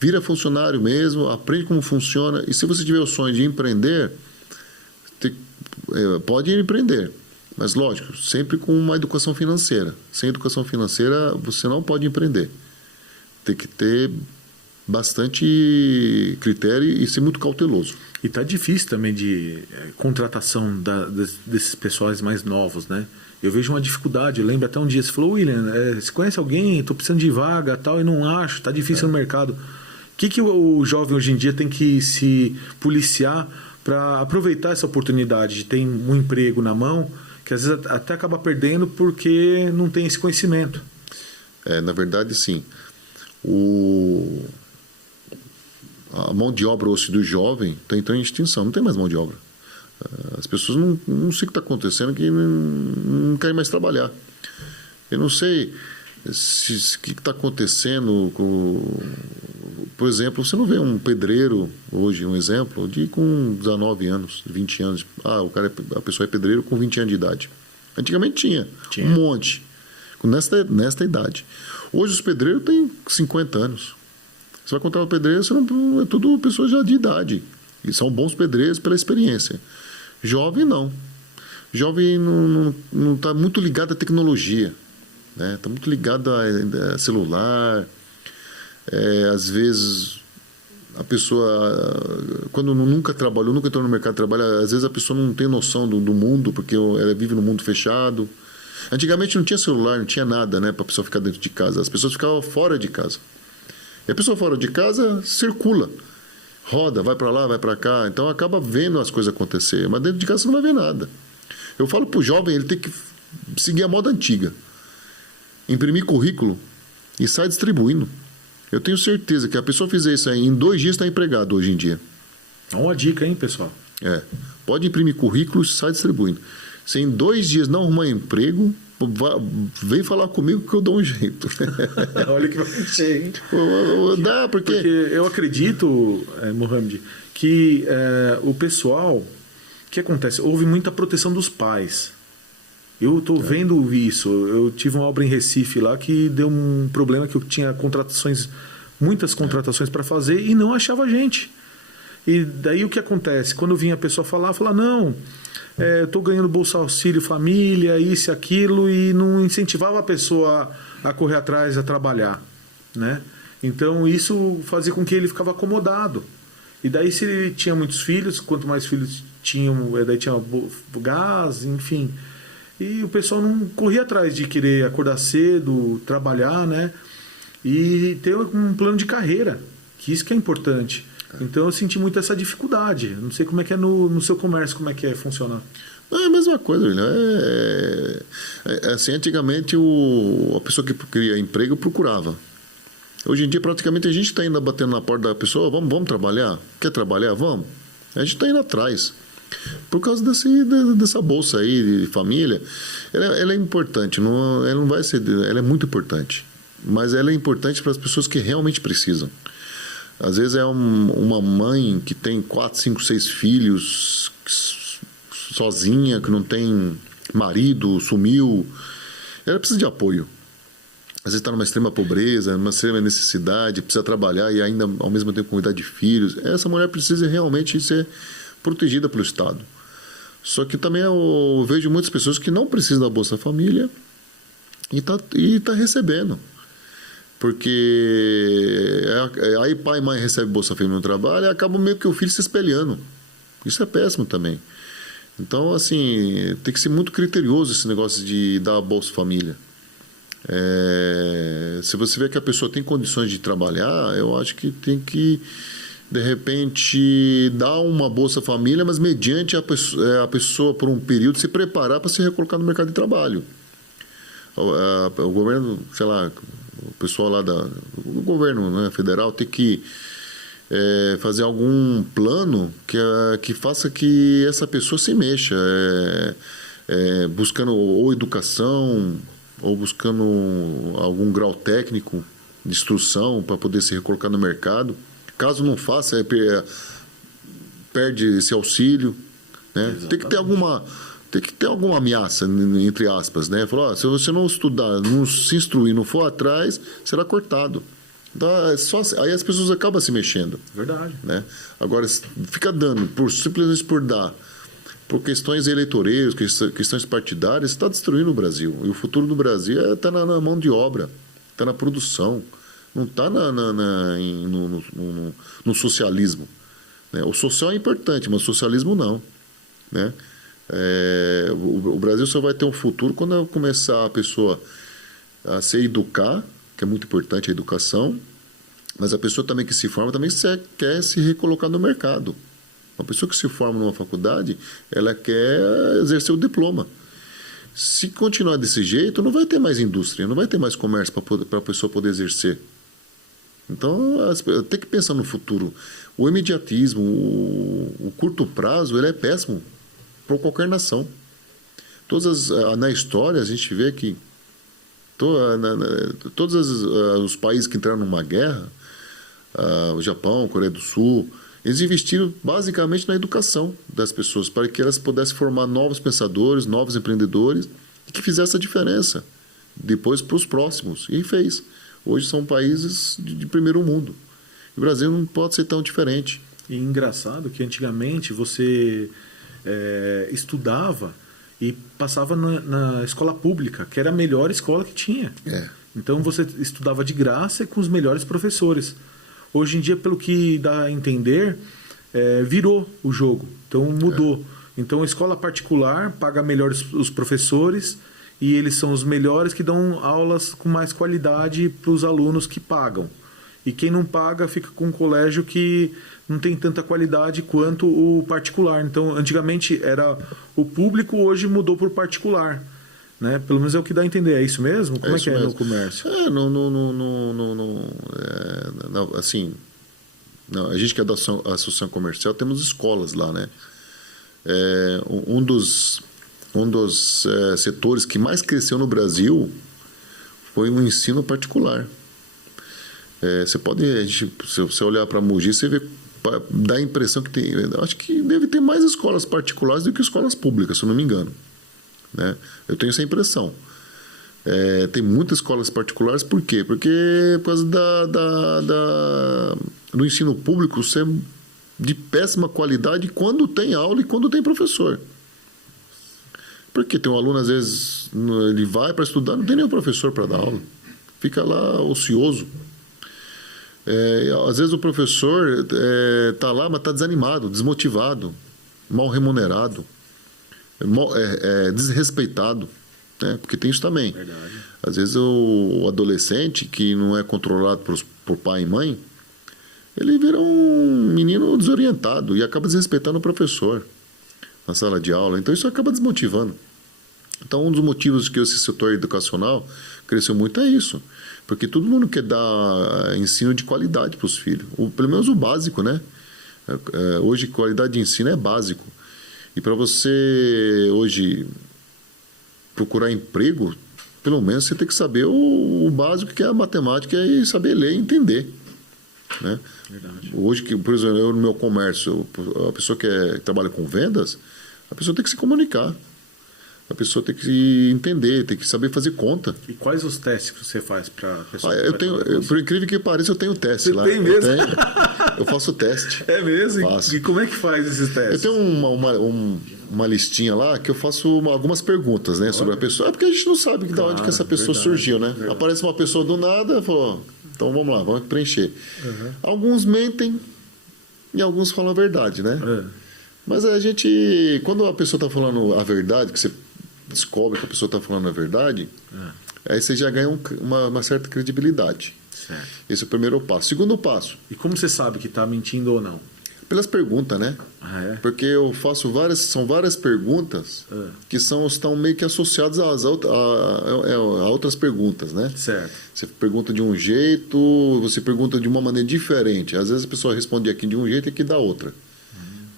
vira funcionário mesmo, aprende como funciona. E se você tiver o sonho de empreender, pode empreender. Mas lógico, sempre com uma educação financeira. Sem educação financeira, você não pode empreender. Tem que ter bastante critério e ser muito cauteloso. E tá difícil também de contratação desses pessoais mais novos, né? Eu vejo uma dificuldade. Eu lembro até um dia, você falou, William, você conhece alguém? Estou precisando de vaga tal, e não acho, tá difícil no mercado. O que o jovem hoje em dia tem que se policiar para aproveitar essa oportunidade de ter um emprego na mão, que às vezes até acaba perdendo porque não tem esse conhecimento? Na verdade, sim. A mão de obra hoje do jovem está entrando em extinção, não tem mais mão de obra. As pessoas não sei o que está acontecendo, que não querem mais trabalhar. Eu não sei o que está acontecendo por exemplo, você não vê um pedreiro hoje, um exemplo, com 19 anos, 20 anos. A pessoa é pedreiro com 20 anos de idade. Antigamente tinha. Um monte. Nesta idade. Hoje os pedreiros têm 50 anos. Você vai contratar um pedreiro, é tudo pessoas já de idade. E são bons pedreiros pela experiência. Jovem não. Jovem não está muito ligado à tecnologia. Está muito ligado a celular. Às vezes a pessoa, quando nunca trabalhou, nunca entrou no mercado de trabalho, às vezes a pessoa não tem noção do mundo, porque ela vive no mundo fechado. Antigamente não tinha celular, não tinha nada, né, para a pessoa ficar dentro de casa. As pessoas ficavam fora de casa. E a pessoa fora de casa circula, roda, vai para lá, vai para cá. Então acaba vendo as coisas acontecer. Mas dentro de casa você não vai ver nada. Eu falo para o jovem, ele tem que seguir a moda antiga. Imprimir currículo e sair distribuindo. Eu tenho certeza que a pessoa fizer isso aí, em 2 dias está empregado hoje em dia. É uma dica, hein, pessoal? Pode imprimir currículo e sai distribuindo. Se em 2 dias não arrumar emprego, vem falar comigo que eu dou um jeito. Olha que vai ser, hein? Dá, porque eu acredito, Mohamed, que o pessoal... O que acontece? Houve muita proteção dos pais. Eu estou vendo isso. Eu tive uma obra em Recife lá que deu um problema que eu tinha muitas contratações para fazer e não achava gente. E daí o que acontece? Quando vinha a pessoa falar, não, eu estou ganhando Bolsa Auxílio Família, isso e aquilo, e não incentivava a pessoa a correr atrás, a trabalhar, né? Então isso fazia com que ele ficava acomodado. E daí se ele tinha muitos filhos, quanto mais filhos tinham, daí tinha gás, enfim. E o pessoal não corria atrás de querer acordar cedo, trabalhar, né? E ter um plano de carreira, que isso que é importante. Então eu senti muito essa dificuldade. Não sei como é que é no seu comércio, como é que funciona. É a mesma coisa, assim, antigamente a pessoa que queria emprego procurava. Hoje em dia praticamente a gente está indo batendo na porta da pessoa, vamos trabalhar? Quer trabalhar? Vamos. A gente está indo atrás. Por causa dessa bolsa aí de família, ela é importante, ela não vai ser, ela é muito importante, mas ela é importante para as pessoas que realmente precisam. Às vezes é uma mãe que tem 4, 5, 6 filhos, sozinha, que não tem marido, sumiu, ela precisa de apoio. Às vezes está numa extrema pobreza, numa extrema necessidade, precisa trabalhar e ainda ao mesmo tempo cuidar de filhos. Essa mulher precisa realmente ser protegida pelo Estado. Só que também eu vejo muitas pessoas que não precisam da Bolsa Família e tá recebendo. Porque aí pai e mãe recebem Bolsa Família no trabalho e acaba meio que o filho se espelhando. Isso é péssimo também. Então, assim, tem que ser muito criterioso esse negócio de dar a Bolsa Família. Se você vê que a pessoa tem condições de trabalhar, eu acho que tem que de repente dar uma Bolsa Família, mas mediante a pessoa por um período se preparar para se recolocar no mercado de trabalho. O governo, sei lá, o pessoal lá do governo, né, federal tem que fazer algum plano que faça que essa pessoa se mexa, buscando ou educação ou buscando algum grau técnico de instrução para poder se recolocar no mercado. Caso não faça, perde esse auxílio, né? Tem que ter alguma ameaça, entre aspas, né? Falar, se você não estudar, não se instruir, não for atrás, será cortado. Então, aí as pessoas acabam se mexendo. Verdade. Né? Agora, fica dando, simplesmente por dar, por questões eleitoreiras, questões partidárias, está destruindo o Brasil. E o futuro do Brasil está na mão de obra, está na produção. Não está no socialismo. Né? O social é importante, mas o socialismo não. Né? O Brasil só vai ter um futuro quando começar a pessoa a se educar, que é muito importante a educação, mas a pessoa também que se forma também quer se recolocar no mercado. Uma pessoa que se forma numa faculdade, ela quer exercer o diploma. Se continuar desse jeito, não vai ter mais indústria, não vai ter mais comércio para a pessoa poder exercer. Então, tem que pensar no futuro. O imediatismo, o curto prazo, ele é péssimo para qualquer nação. Na história, a gente vê que todos os países que entraram numa guerra, o Japão, a Coreia do Sul, eles investiram basicamente na educação das pessoas, para que elas pudessem formar novos pensadores, novos empreendedores, e que fizesse a diferença depois para os próximos. E fez. Hoje são países de primeiro mundo. O Brasil não pode ser tão diferente. E engraçado que antigamente você estudava e passava na escola pública, que era a melhor escola que tinha. Então você estudava de graça e com os melhores professores. Hoje em dia, pelo que dá a entender, virou o jogo. Então mudou. Então a escola particular paga melhor os professores e eles são os melhores que dão aulas com mais qualidade para os alunos que pagam. E quem não paga fica com um colégio que não tem tanta qualidade quanto o particular. Então, antigamente era o público, hoje mudou por particular. Né? Pelo menos é o que dá a entender. É isso mesmo? Como é que é no comércio? Assim, a gente que é da Associação Comercial, temos escolas lá, né? Um dos setores que mais cresceu no Brasil foi o ensino particular. Se você olhar para Mogi, você dá a impressão que acho que deve ter mais escolas particulares do que escolas públicas, se eu não me engano. né? Eu tenho essa impressão. Tem muitas escolas particulares, por quê? Porque por causa do ensino público ser de péssima qualidade quando tem aula e quando tem professor. Porque tem um aluno, às vezes, ele vai para estudar, não tem nenhum professor para dar aula. Fica lá ocioso. Às vezes o professor está lá, mas está desanimado, desmotivado, mal remunerado, desrespeitado. Né? Porque tem isso também. Verdade. Às vezes o adolescente que não é controlado por pai e mãe, ele vira um menino desorientado e acaba desrespeitando o professor na sala de aula. Então isso acaba desmotivando. Então um dos motivos que esse setor educacional cresceu muito é isso. Porque todo mundo quer dar ensino de qualidade para os filhos. Pelo menos o básico, né? Hoje qualidade de ensino é básico. E para você hoje procurar emprego, pelo menos você tem que saber o básico, que é a matemática, e saber ler e entender. Né? Verdade. Hoje, por exemplo, eu no meu comércio, a pessoa que trabalha com vendas, a pessoa tem que se comunicar. A pessoa tem que entender, tem que saber fazer conta. E quais os testes que você faz para a pessoa? Por incrível que pareça, eu tenho teste você lá. Tem mesmo? Eu faço teste. É mesmo? Faço. E como é que faz esses testes? Eu tenho uma listinha lá que eu faço algumas perguntas, né, sobre a pessoa. É porque a gente não sabe de onde que essa pessoa surgiu, né? Verdade. Aparece uma pessoa do nada e falou, então vamos lá, vamos preencher. Uhum. Alguns mentem e alguns falam a verdade, né? Mas a gente, quando a pessoa está falando a verdade, que você descobre que a pessoa está falando a verdade, aí você já ganha uma certa credibilidade. Certo. Esse é o primeiro passo. Segundo passo. E como você sabe que está mentindo ou não? Pelas perguntas, né? Porque eu faço são várias perguntas que estão meio que associadas a outras perguntas, né? Certo. Você pergunta de um jeito, você pergunta de uma maneira diferente. Às vezes a pessoa responde aqui de um jeito e aqui da outra.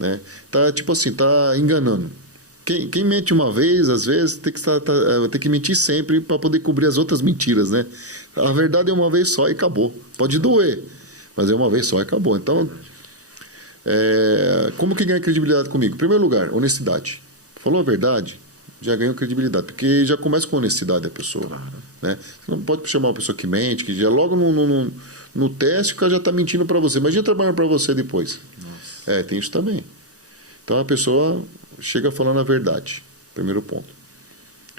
Né? Tá, tipo assim, tá enganando. Quem mente uma vez, às vezes, tem que mentir sempre para poder cobrir as outras mentiras, né? A verdade é uma vez só e acabou. Pode doer, mas é uma vez só e acabou. Então, como que ganha credibilidade comigo? Em primeiro lugar, honestidade. Falou a verdade, já ganhou credibilidade, porque já começa com honestidade a pessoa. Claro. Né? Você não pode chamar uma pessoa que mente, que já logo no teste o cara já está mentindo para você. Imagina trabalhando para você depois. Nossa. Tem isso também. Então a pessoa chega falando a verdade. Primeiro ponto.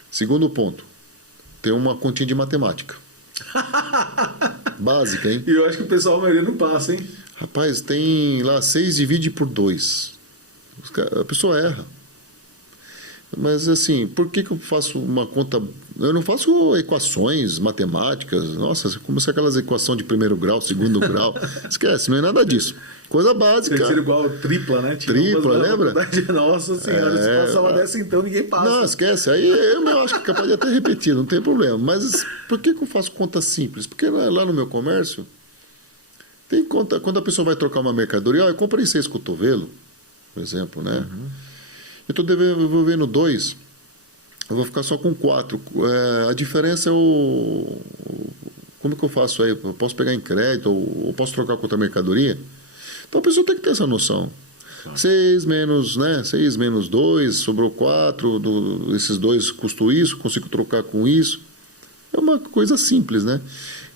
Segundo ponto, tem uma continha de matemática. Básica, hein? E eu acho que o pessoal, a maioria, não passa, hein? Rapaz, tem lá 6 divide por 2. A pessoa erra. Mas assim, por que eu faço uma conta? Eu não faço equações matemáticas. Nossa, como se aquelas equações de primeiro grau, segundo grau. Esquece, não é nada disso. Coisa básica. Tem que ser igual tripla, né? Tripla, lembra? Nossa senhora, se passar uma dessa então, ninguém passa. Não, esquece. Aí eu acho que é capaz de até repetir, não tem problema. Mas por que eu faço conta simples? Porque lá no meu comércio, tem conta. Quando a pessoa vai trocar uma mercadoria, eu comprei 6 cotovelos, por exemplo, né? Eu estou devolvendo 2, eu vou ficar só com 4. A diferença é como que eu faço aí? Eu posso pegar em crédito ou posso trocar com outra mercadoria? Então a pessoa tem que ter essa noção. Claro. 6 menos 2, sobrou 4, esses 2 custam isso, consigo trocar com isso. É uma coisa simples, né?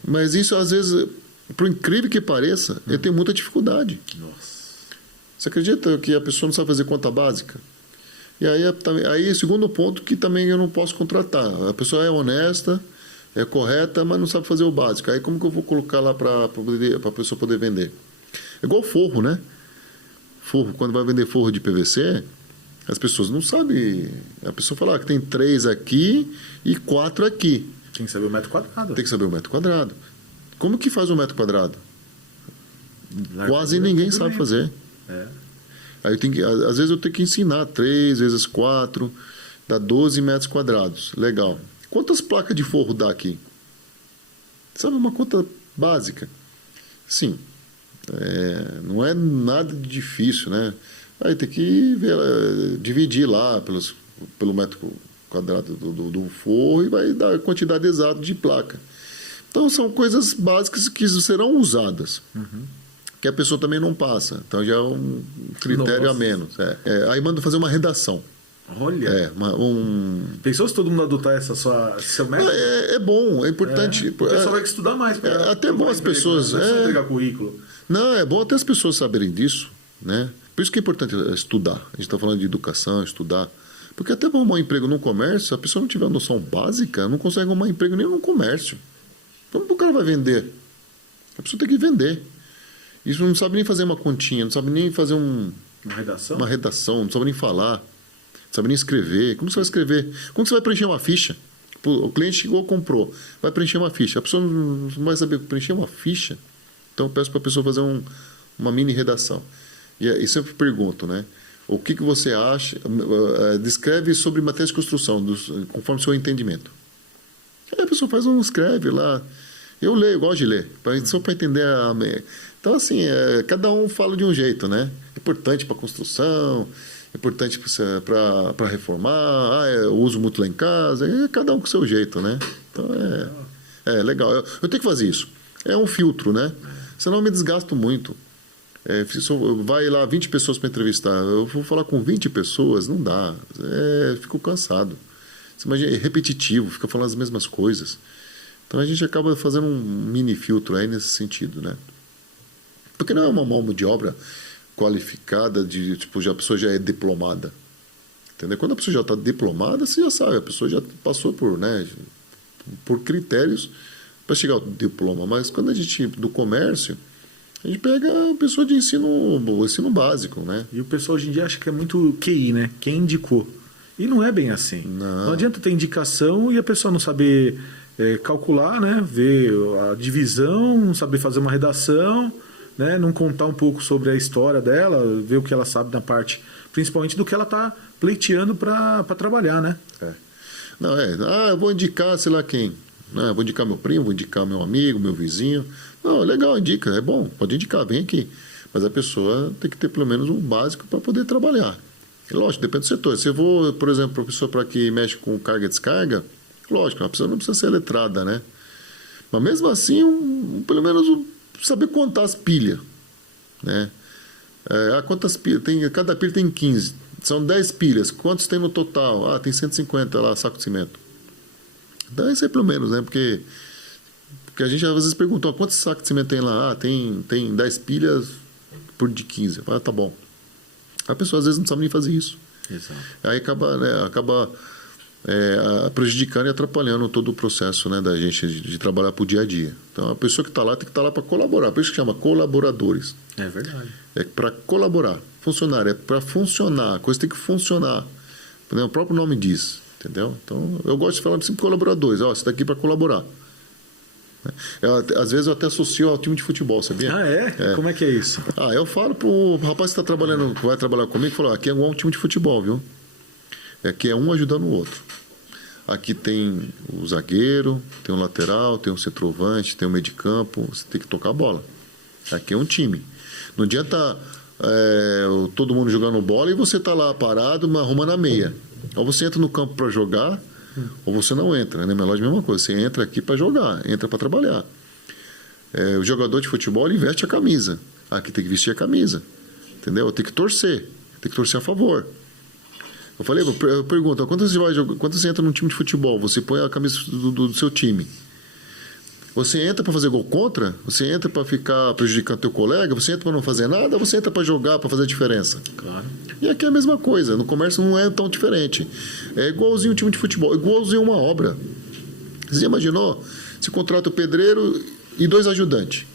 Mas isso, às vezes, por incrível que pareça, eu tenho muita dificuldade. Nossa. Você acredita que a pessoa não sabe fazer conta básica? E aí segundo ponto, que também eu não posso contratar. A pessoa é honesta, é correta, mas não sabe fazer o básico. Aí como que eu vou colocar lá para a pessoa poder vender? É igual forro, né? Forro, quando vai vender forro de PVC, as pessoas não sabem. A pessoa fala que tem 3 aqui e 4 aqui. Tem que saber o metro quadrado. Tem que saber o metro quadrado. Como que faz um metro quadrado? Quase ninguém sabe fazer. Aí às vezes eu tenho que ensinar 3 vezes 4, dá 12 metros quadrados. Legal. Quantas placas de forro dá aqui? Sabe, uma conta básica. Sim. Não é nada de difícil, né? Aí tem que dividir lá pelo metro quadrado do forro e vai dar a quantidade exata de placa. Então são coisas básicas que serão usadas. Que a pessoa também não passa. Então já é um critério a menos. Aí manda fazer uma redação. Olha. Pensou se todo mundo adotar seu método? É bom, é importante. O pessoal vai estudar mais. Até bom as pessoas. Não é só entregar currículo. Não, é bom até as pessoas saberem disso, né? Por isso que é importante estudar. A gente está falando de educação, estudar. Porque até para arrumar um emprego no comércio, se a pessoa não tiver uma noção básica, não consegue arrumar emprego nem no comércio. Como o cara vai vender? A pessoa tem que vender. Isso não sabe nem fazer uma continha, não sabe nem fazer uma redação, não sabe nem falar, não sabe nem escrever. Como você vai escrever? Como você vai preencher uma ficha? O cliente chegou, comprou, vai preencher uma ficha. A pessoa não vai saber preencher uma ficha. Então eu peço para a pessoa fazer uma mini redação. E sempre pergunto, né? O que você acha? Descreve sobre matérias de construção, conforme o seu entendimento. Aí a pessoa escreve lá. Eu leio, eu gosto de ler, só para entender Então, assim, cada um fala de um jeito, né? É importante para construção, é importante para reformar, eu uso muito lá em casa, cada um com o seu jeito, né? Então, é legal. Eu tenho que fazer isso. É um filtro, né? Senão eu me desgasto muito. Vai lá 20 pessoas para entrevistar, eu vou falar com 20 pessoas, não dá. Fico cansado. Você imagina, é repetitivo, fica falando as mesmas coisas. Então a gente acaba fazendo um mini filtro aí nesse sentido, né? Porque não é uma mão de obra qualificada a pessoa já é diplomada. Entendeu? Quando a pessoa já está diplomada, você já sabe, a pessoa já passou por critérios para chegar ao diploma. Mas quando a gente, do comércio, a gente pega a pessoa de ensino básico, né? E o pessoal hoje em dia acha que é muito QI, né? Quem indicou. E não é bem assim. Não adianta ter indicação e a pessoa não saber calcular, né? Ver a divisão, não saber fazer uma redação, né? Não contar um pouco sobre a história dela, ver o que ela sabe na parte, principalmente do que ela está pleiteando para trabalhar, né? Não, eu vou indicar sei lá quem. Eu vou indicar meu primo, vou indicar meu amigo, meu vizinho. Não, legal, indica, é bom, pode indicar, vem aqui. Mas a pessoa tem que ter pelo menos um básico para poder trabalhar. E, lógico, depende do setor. Se eu vou, por exemplo, para a pessoa para que mexe com carga e descarga, lógico, a pessoa não precisa ser letrada, né? Mas mesmo assim, pelo menos saber contar as pilhas, né? Quantas pilhas? Cada pilha tem 15. São 10 pilhas. Quantos tem no total? Tem 150 lá, saco de cimento. Então, isso aí pelo menos, né? Porque a gente às vezes perguntou, quantos sacos de cimento tem lá? Tem 10 pilhas por de 15. Tá bom. A pessoa às vezes não sabe nem fazer isso. Exato. Aí acaba prejudicando e atrapalhando todo o processo, né, da gente de trabalhar para o dia a dia. Então a pessoa que está lá tem que estar lá para colaborar. Por isso que chama colaboradores. É verdade. É para colaborar. Funcionário é para funcionar. A coisa tem que funcionar. O próprio nome diz. Entendeu? Então eu gosto de falar sempre colaboradores. Você está aqui para colaborar. Às vezes eu até associo ao time de futebol, sabia? Como é que é isso? Eu falo pro rapaz que vai trabalhar comigo, falo, aqui é igual um time de futebol, viu? Aqui é um ajudando o outro. Aqui tem o zagueiro, tem o lateral, tem o centroavante, tem o meio de campo, você tem que tocar a bola. Aqui é um time. Não adianta todo mundo jogando bola e você tá lá parado, arrumando a meia. Ou você entra no campo para jogar, ou você não entra, né? Na loja é a mesma coisa, você entra aqui para jogar, entra para trabalhar. O jogador de futebol ele veste a camisa, aqui tem que vestir a camisa, entendeu? Tem que torcer a favor. Eu pergunto, quando você entra num time de futebol, você põe a camisa do seu time, você entra para fazer gol contra? Você entra para ficar prejudicando teu colega? Você entra para não fazer nada? Ou você entra para jogar, para fazer a diferença? Claro. E aqui é a mesma coisa. No comércio não é tão diferente. É igualzinho um time de futebol, igualzinho uma obra. Você já imaginou? Você contrata o pedreiro e 2 ajudantes.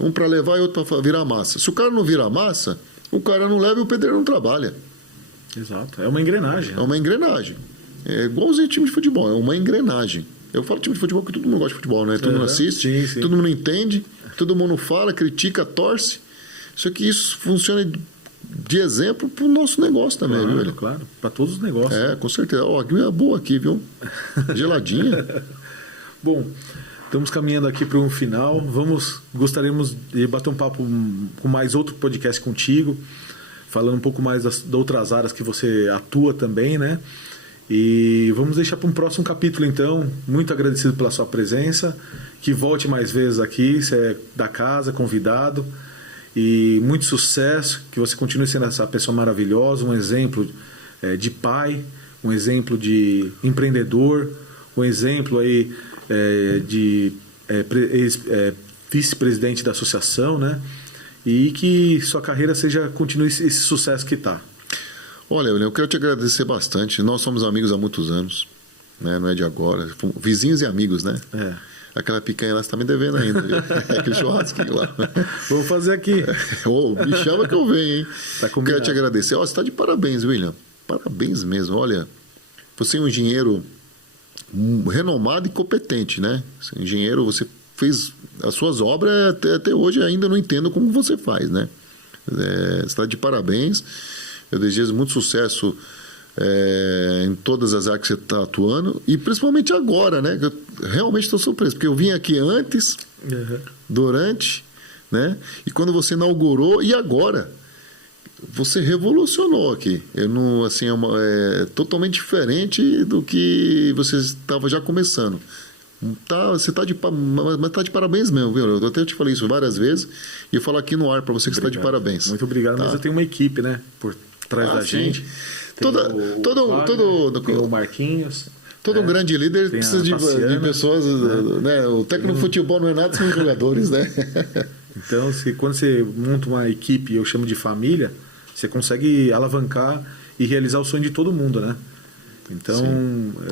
Um para levar e outro para virar massa. Se o cara não vira massa, o cara não leva e o pedreiro não trabalha. Exato. É uma engrenagem. É uma engrenagem. É igualzinho time de futebol. É uma engrenagem. Eu falo time de futebol porque todo mundo gosta de futebol, né? Todo mundo assiste, sim. Todo mundo entende, todo mundo fala, critica, torce. Só que isso funciona de exemplo para o nosso negócio também, viu, velho? Claro, para todos os negócios. Com certeza. A aguinha é boa aqui, viu? Geladinha. Bom, estamos caminhando aqui para um final. Gostaríamos de bater um papo com mais outro podcast contigo, falando um pouco mais das outras áreas que você atua também, né? E vamos deixar para um próximo capítulo, então. Muito agradecido pela sua presença. Que volte mais vezes aqui, você é da casa, convidado. E muito sucesso, que você continue sendo essa pessoa maravilhosa, um exemplo de pai, um exemplo de empreendedor, um exemplo aí de vice-presidente da associação, né? E que sua carreira continue esse sucesso que está. Olha, eu quero te agradecer bastante. Nós somos amigos há muitos anos, né? Não é de agora. Vizinhos e amigos, né? Aquela picanha lá você está me devendo ainda, viu? Aquele churrasquinho lá. Vamos fazer aqui. Me chama que eu venho, hein? Tá combinado. Quero te agradecer. Você está de parabéns, William. Parabéns mesmo. Olha, você é um engenheiro renomado e competente, né? Você é engenheiro, você fez as suas obras, até hoje ainda não entendo como você faz, né? Você está de parabéns. Eu desejo muito sucesso em todas as áreas que você está atuando, e principalmente agora, né? Eu realmente estou surpreso, porque eu vim aqui antes, durante, né? E quando você inaugurou, e agora você revolucionou aqui. Eu não, assim, é totalmente diferente do que você estava já começando. Você está de parabéns mesmo, viu? Eu até te falei isso várias vezes, e eu falo aqui no ar para você que você está de parabéns. Muito obrigado, mas eu tenho uma equipe, né? Por trás da gente. Tem o Marquinhos. Todo grande líder precisa de pessoas, né? O técnico de futebol não é nada sem jogadores, né? Então, quando você monta uma equipe, eu chamo de família, você consegue alavancar e realizar o sonho de todo mundo, né? Então,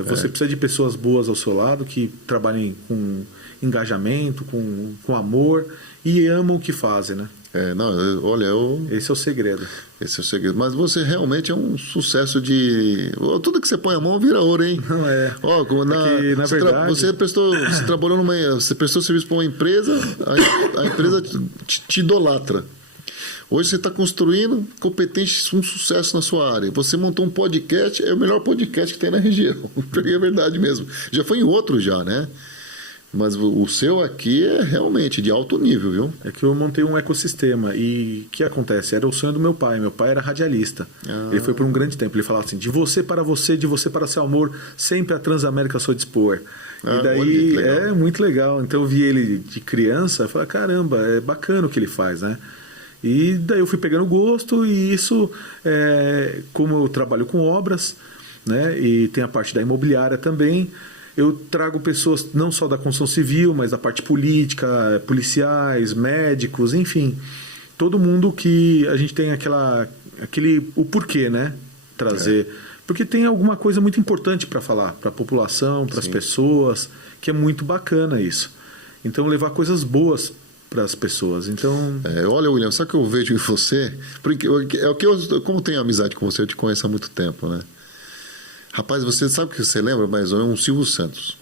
você precisa de pessoas boas ao seu lado, que trabalhem com engajamento, com amor e amam o que fazem, né? Esse é o segredo. Esse é o segredo. Mas você realmente é um sucesso de... Tudo que você põe a mão vira ouro, hein? Não é. Na verdade... Você prestou serviço para uma empresa, a empresa te idolatra. Hoje você está construindo competente, um sucesso na sua área. Você montou um podcast, é o melhor podcast que tem na região. É verdade mesmo. Já foi em outro já, né? Mas o seu aqui é realmente de alto nível, viu? É que eu montei um ecossistema. E o que acontece? Era o sonho do meu pai. Meu pai era radialista. Ele foi por um grande tempo. Ele falava assim, de você para você, de você para seu amor, sempre a Transamérica a seu dispor. E daí é muito legal. Então eu vi ele de criança e falei, caramba, é bacana o que ele faz, né? E daí eu fui pegando gosto, e isso, como eu trabalho com obras, né? E tem a parte da imobiliária também, eu trago pessoas não só da construção civil, mas da parte política, policiais, médicos, enfim, todo mundo que a gente tem o porquê, né? Trazer. Porque tem alguma coisa muito importante para falar para a população, para as pessoas, que é muito bacana isso. Então, levar coisas boas para as pessoas. Então... olha, William, só que eu vejo em você, porque como tenho amizade com você, eu te conheço há muito tempo, né? Rapaz, você sabe o que você lembra mais ou menos? Um Silvio Santos.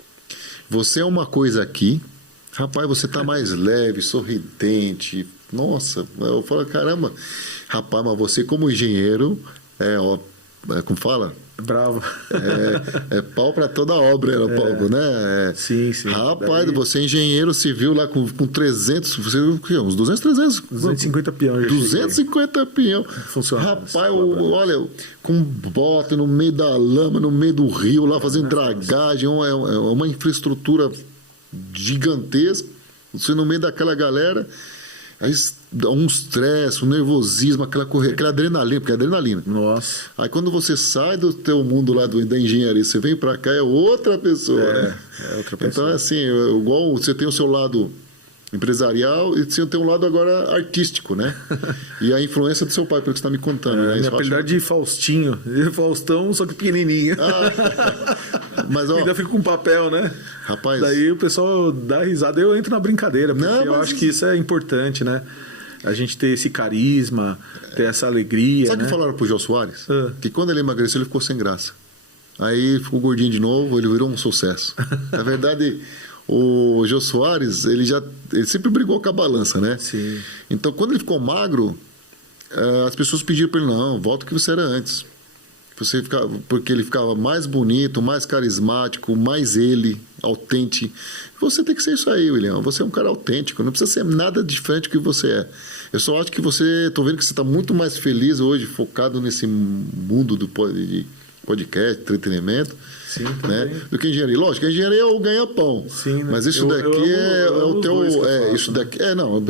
Você é uma coisa aqui, rapaz, você tá mais leve, sorridente. Nossa, eu falo, caramba, rapaz, mas você como engenheiro, como fala? Bravo. É pau para toda obra, né? Sim. Rapaz, você é engenheiro civil lá com 300, você viu o quê? Uns 200, 300? 250 peão. 250 peão. Funcionários. Rapaz, olha, com bota no meio da lama, no meio do rio, lá fazendo dragagem, uma infraestrutura gigantesca, você no meio daquela galera. Aí dá um estresse, um nervosismo, aquela adrenalina, porque é adrenalina. Nossa. Aí quando você sai do teu mundo lá da engenharia, você vem pra cá, é outra pessoa, né? É outra pessoa. Então, assim, igual você tem o seu lado empresarial e você tem um lado agora artístico, né? E a influência do seu pai, pelo que você está me contando. Né? Minha apelidade de Faustinho. Faustão, só que pequenininho. Mas, ainda fico com papel, né? Rapaz... Daí o pessoal dá risada. Eu entro na brincadeira, porque eu acho que isso é importante, né? A gente ter esse carisma, ter essa alegria. Sabe o que falaram pro Jô Soares? Que quando ele emagreceu, ele ficou sem graça. Aí ficou gordinho de novo, ele virou um sucesso. Na verdade... O Jô Soares, ele sempre brigou com a balança, né? Sim. Então, quando ele ficou magro, as pessoas pediram para ele, não, volta o que você era antes. Porque ele ficava mais bonito, mais carismático, mais ele, autêntico. Você tem que ser isso aí, William. Você é um cara autêntico, não precisa ser nada diferente do que você é. Eu só acho que estou vendo que você está muito mais feliz hoje, focado nesse mundo de podcast, entretenimento. Sim, né? Do que engenharia. Lógico, a engenharia é o ganha-pão. Sim, né? Mas isso daqui é o teu. isso daqui... não,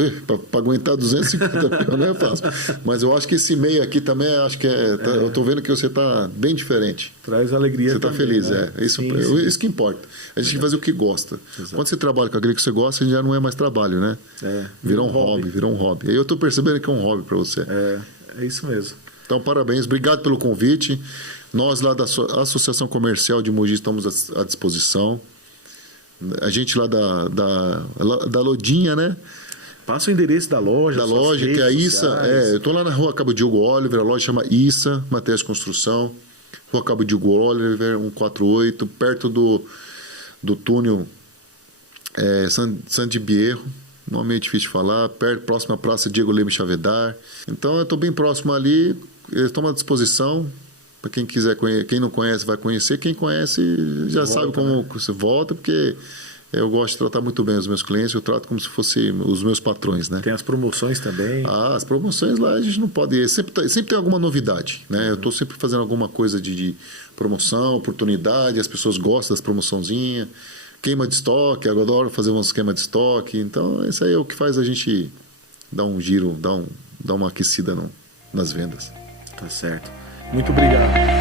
para aguentar 250 mil não é fácil. Mas eu acho que esse meio aqui também, acho que eu tô vendo que você tá bem diferente. Traz alegria. Você tá feliz, né? Isso, sim. Isso que importa. A gente tem que fazer o que gosta. Exato. Quando você trabalha com aquilo que você gosta, já não é mais trabalho, né? Virou um hobby, virou um hobby. Aí eu tô percebendo que é um hobby para você. É isso mesmo. Então, parabéns. Obrigado pelo convite. Nós lá da Associação Comercial de Mogi estamos à disposição. A gente lá da Lodinha, né? Passa o endereço da loja. Da loja, que é a Issa. Eu estou lá na rua Cabo Diogo Oliver, a loja chama Issa Materiais de Construção. Rua Cabo Diogo Oliver, 148, perto do túnel San de Bierro. Nome é difícil de falar. Próximo à Praça Diego Leme Chavedar. Então eu estou bem próximo ali. Eles estão à disposição. Para quem quiser conhecer, quem não conhece vai conhecer, quem conhece já sabe como você volta, porque eu gosto de tratar muito bem os meus clientes, eu trato como se fossem os meus patrões, né? Tem as promoções também. As promoções lá a gente não pode... Sempre tem alguma novidade, né? Eu estou sempre fazendo alguma coisa de promoção, oportunidade, as pessoas gostam das promoçãozinhas, queima de estoque, eu adoro fazer uns queima de estoque, então isso aí é o que faz a gente dar um giro, dar uma aquecida nas vendas. Tá certo. Muito obrigado.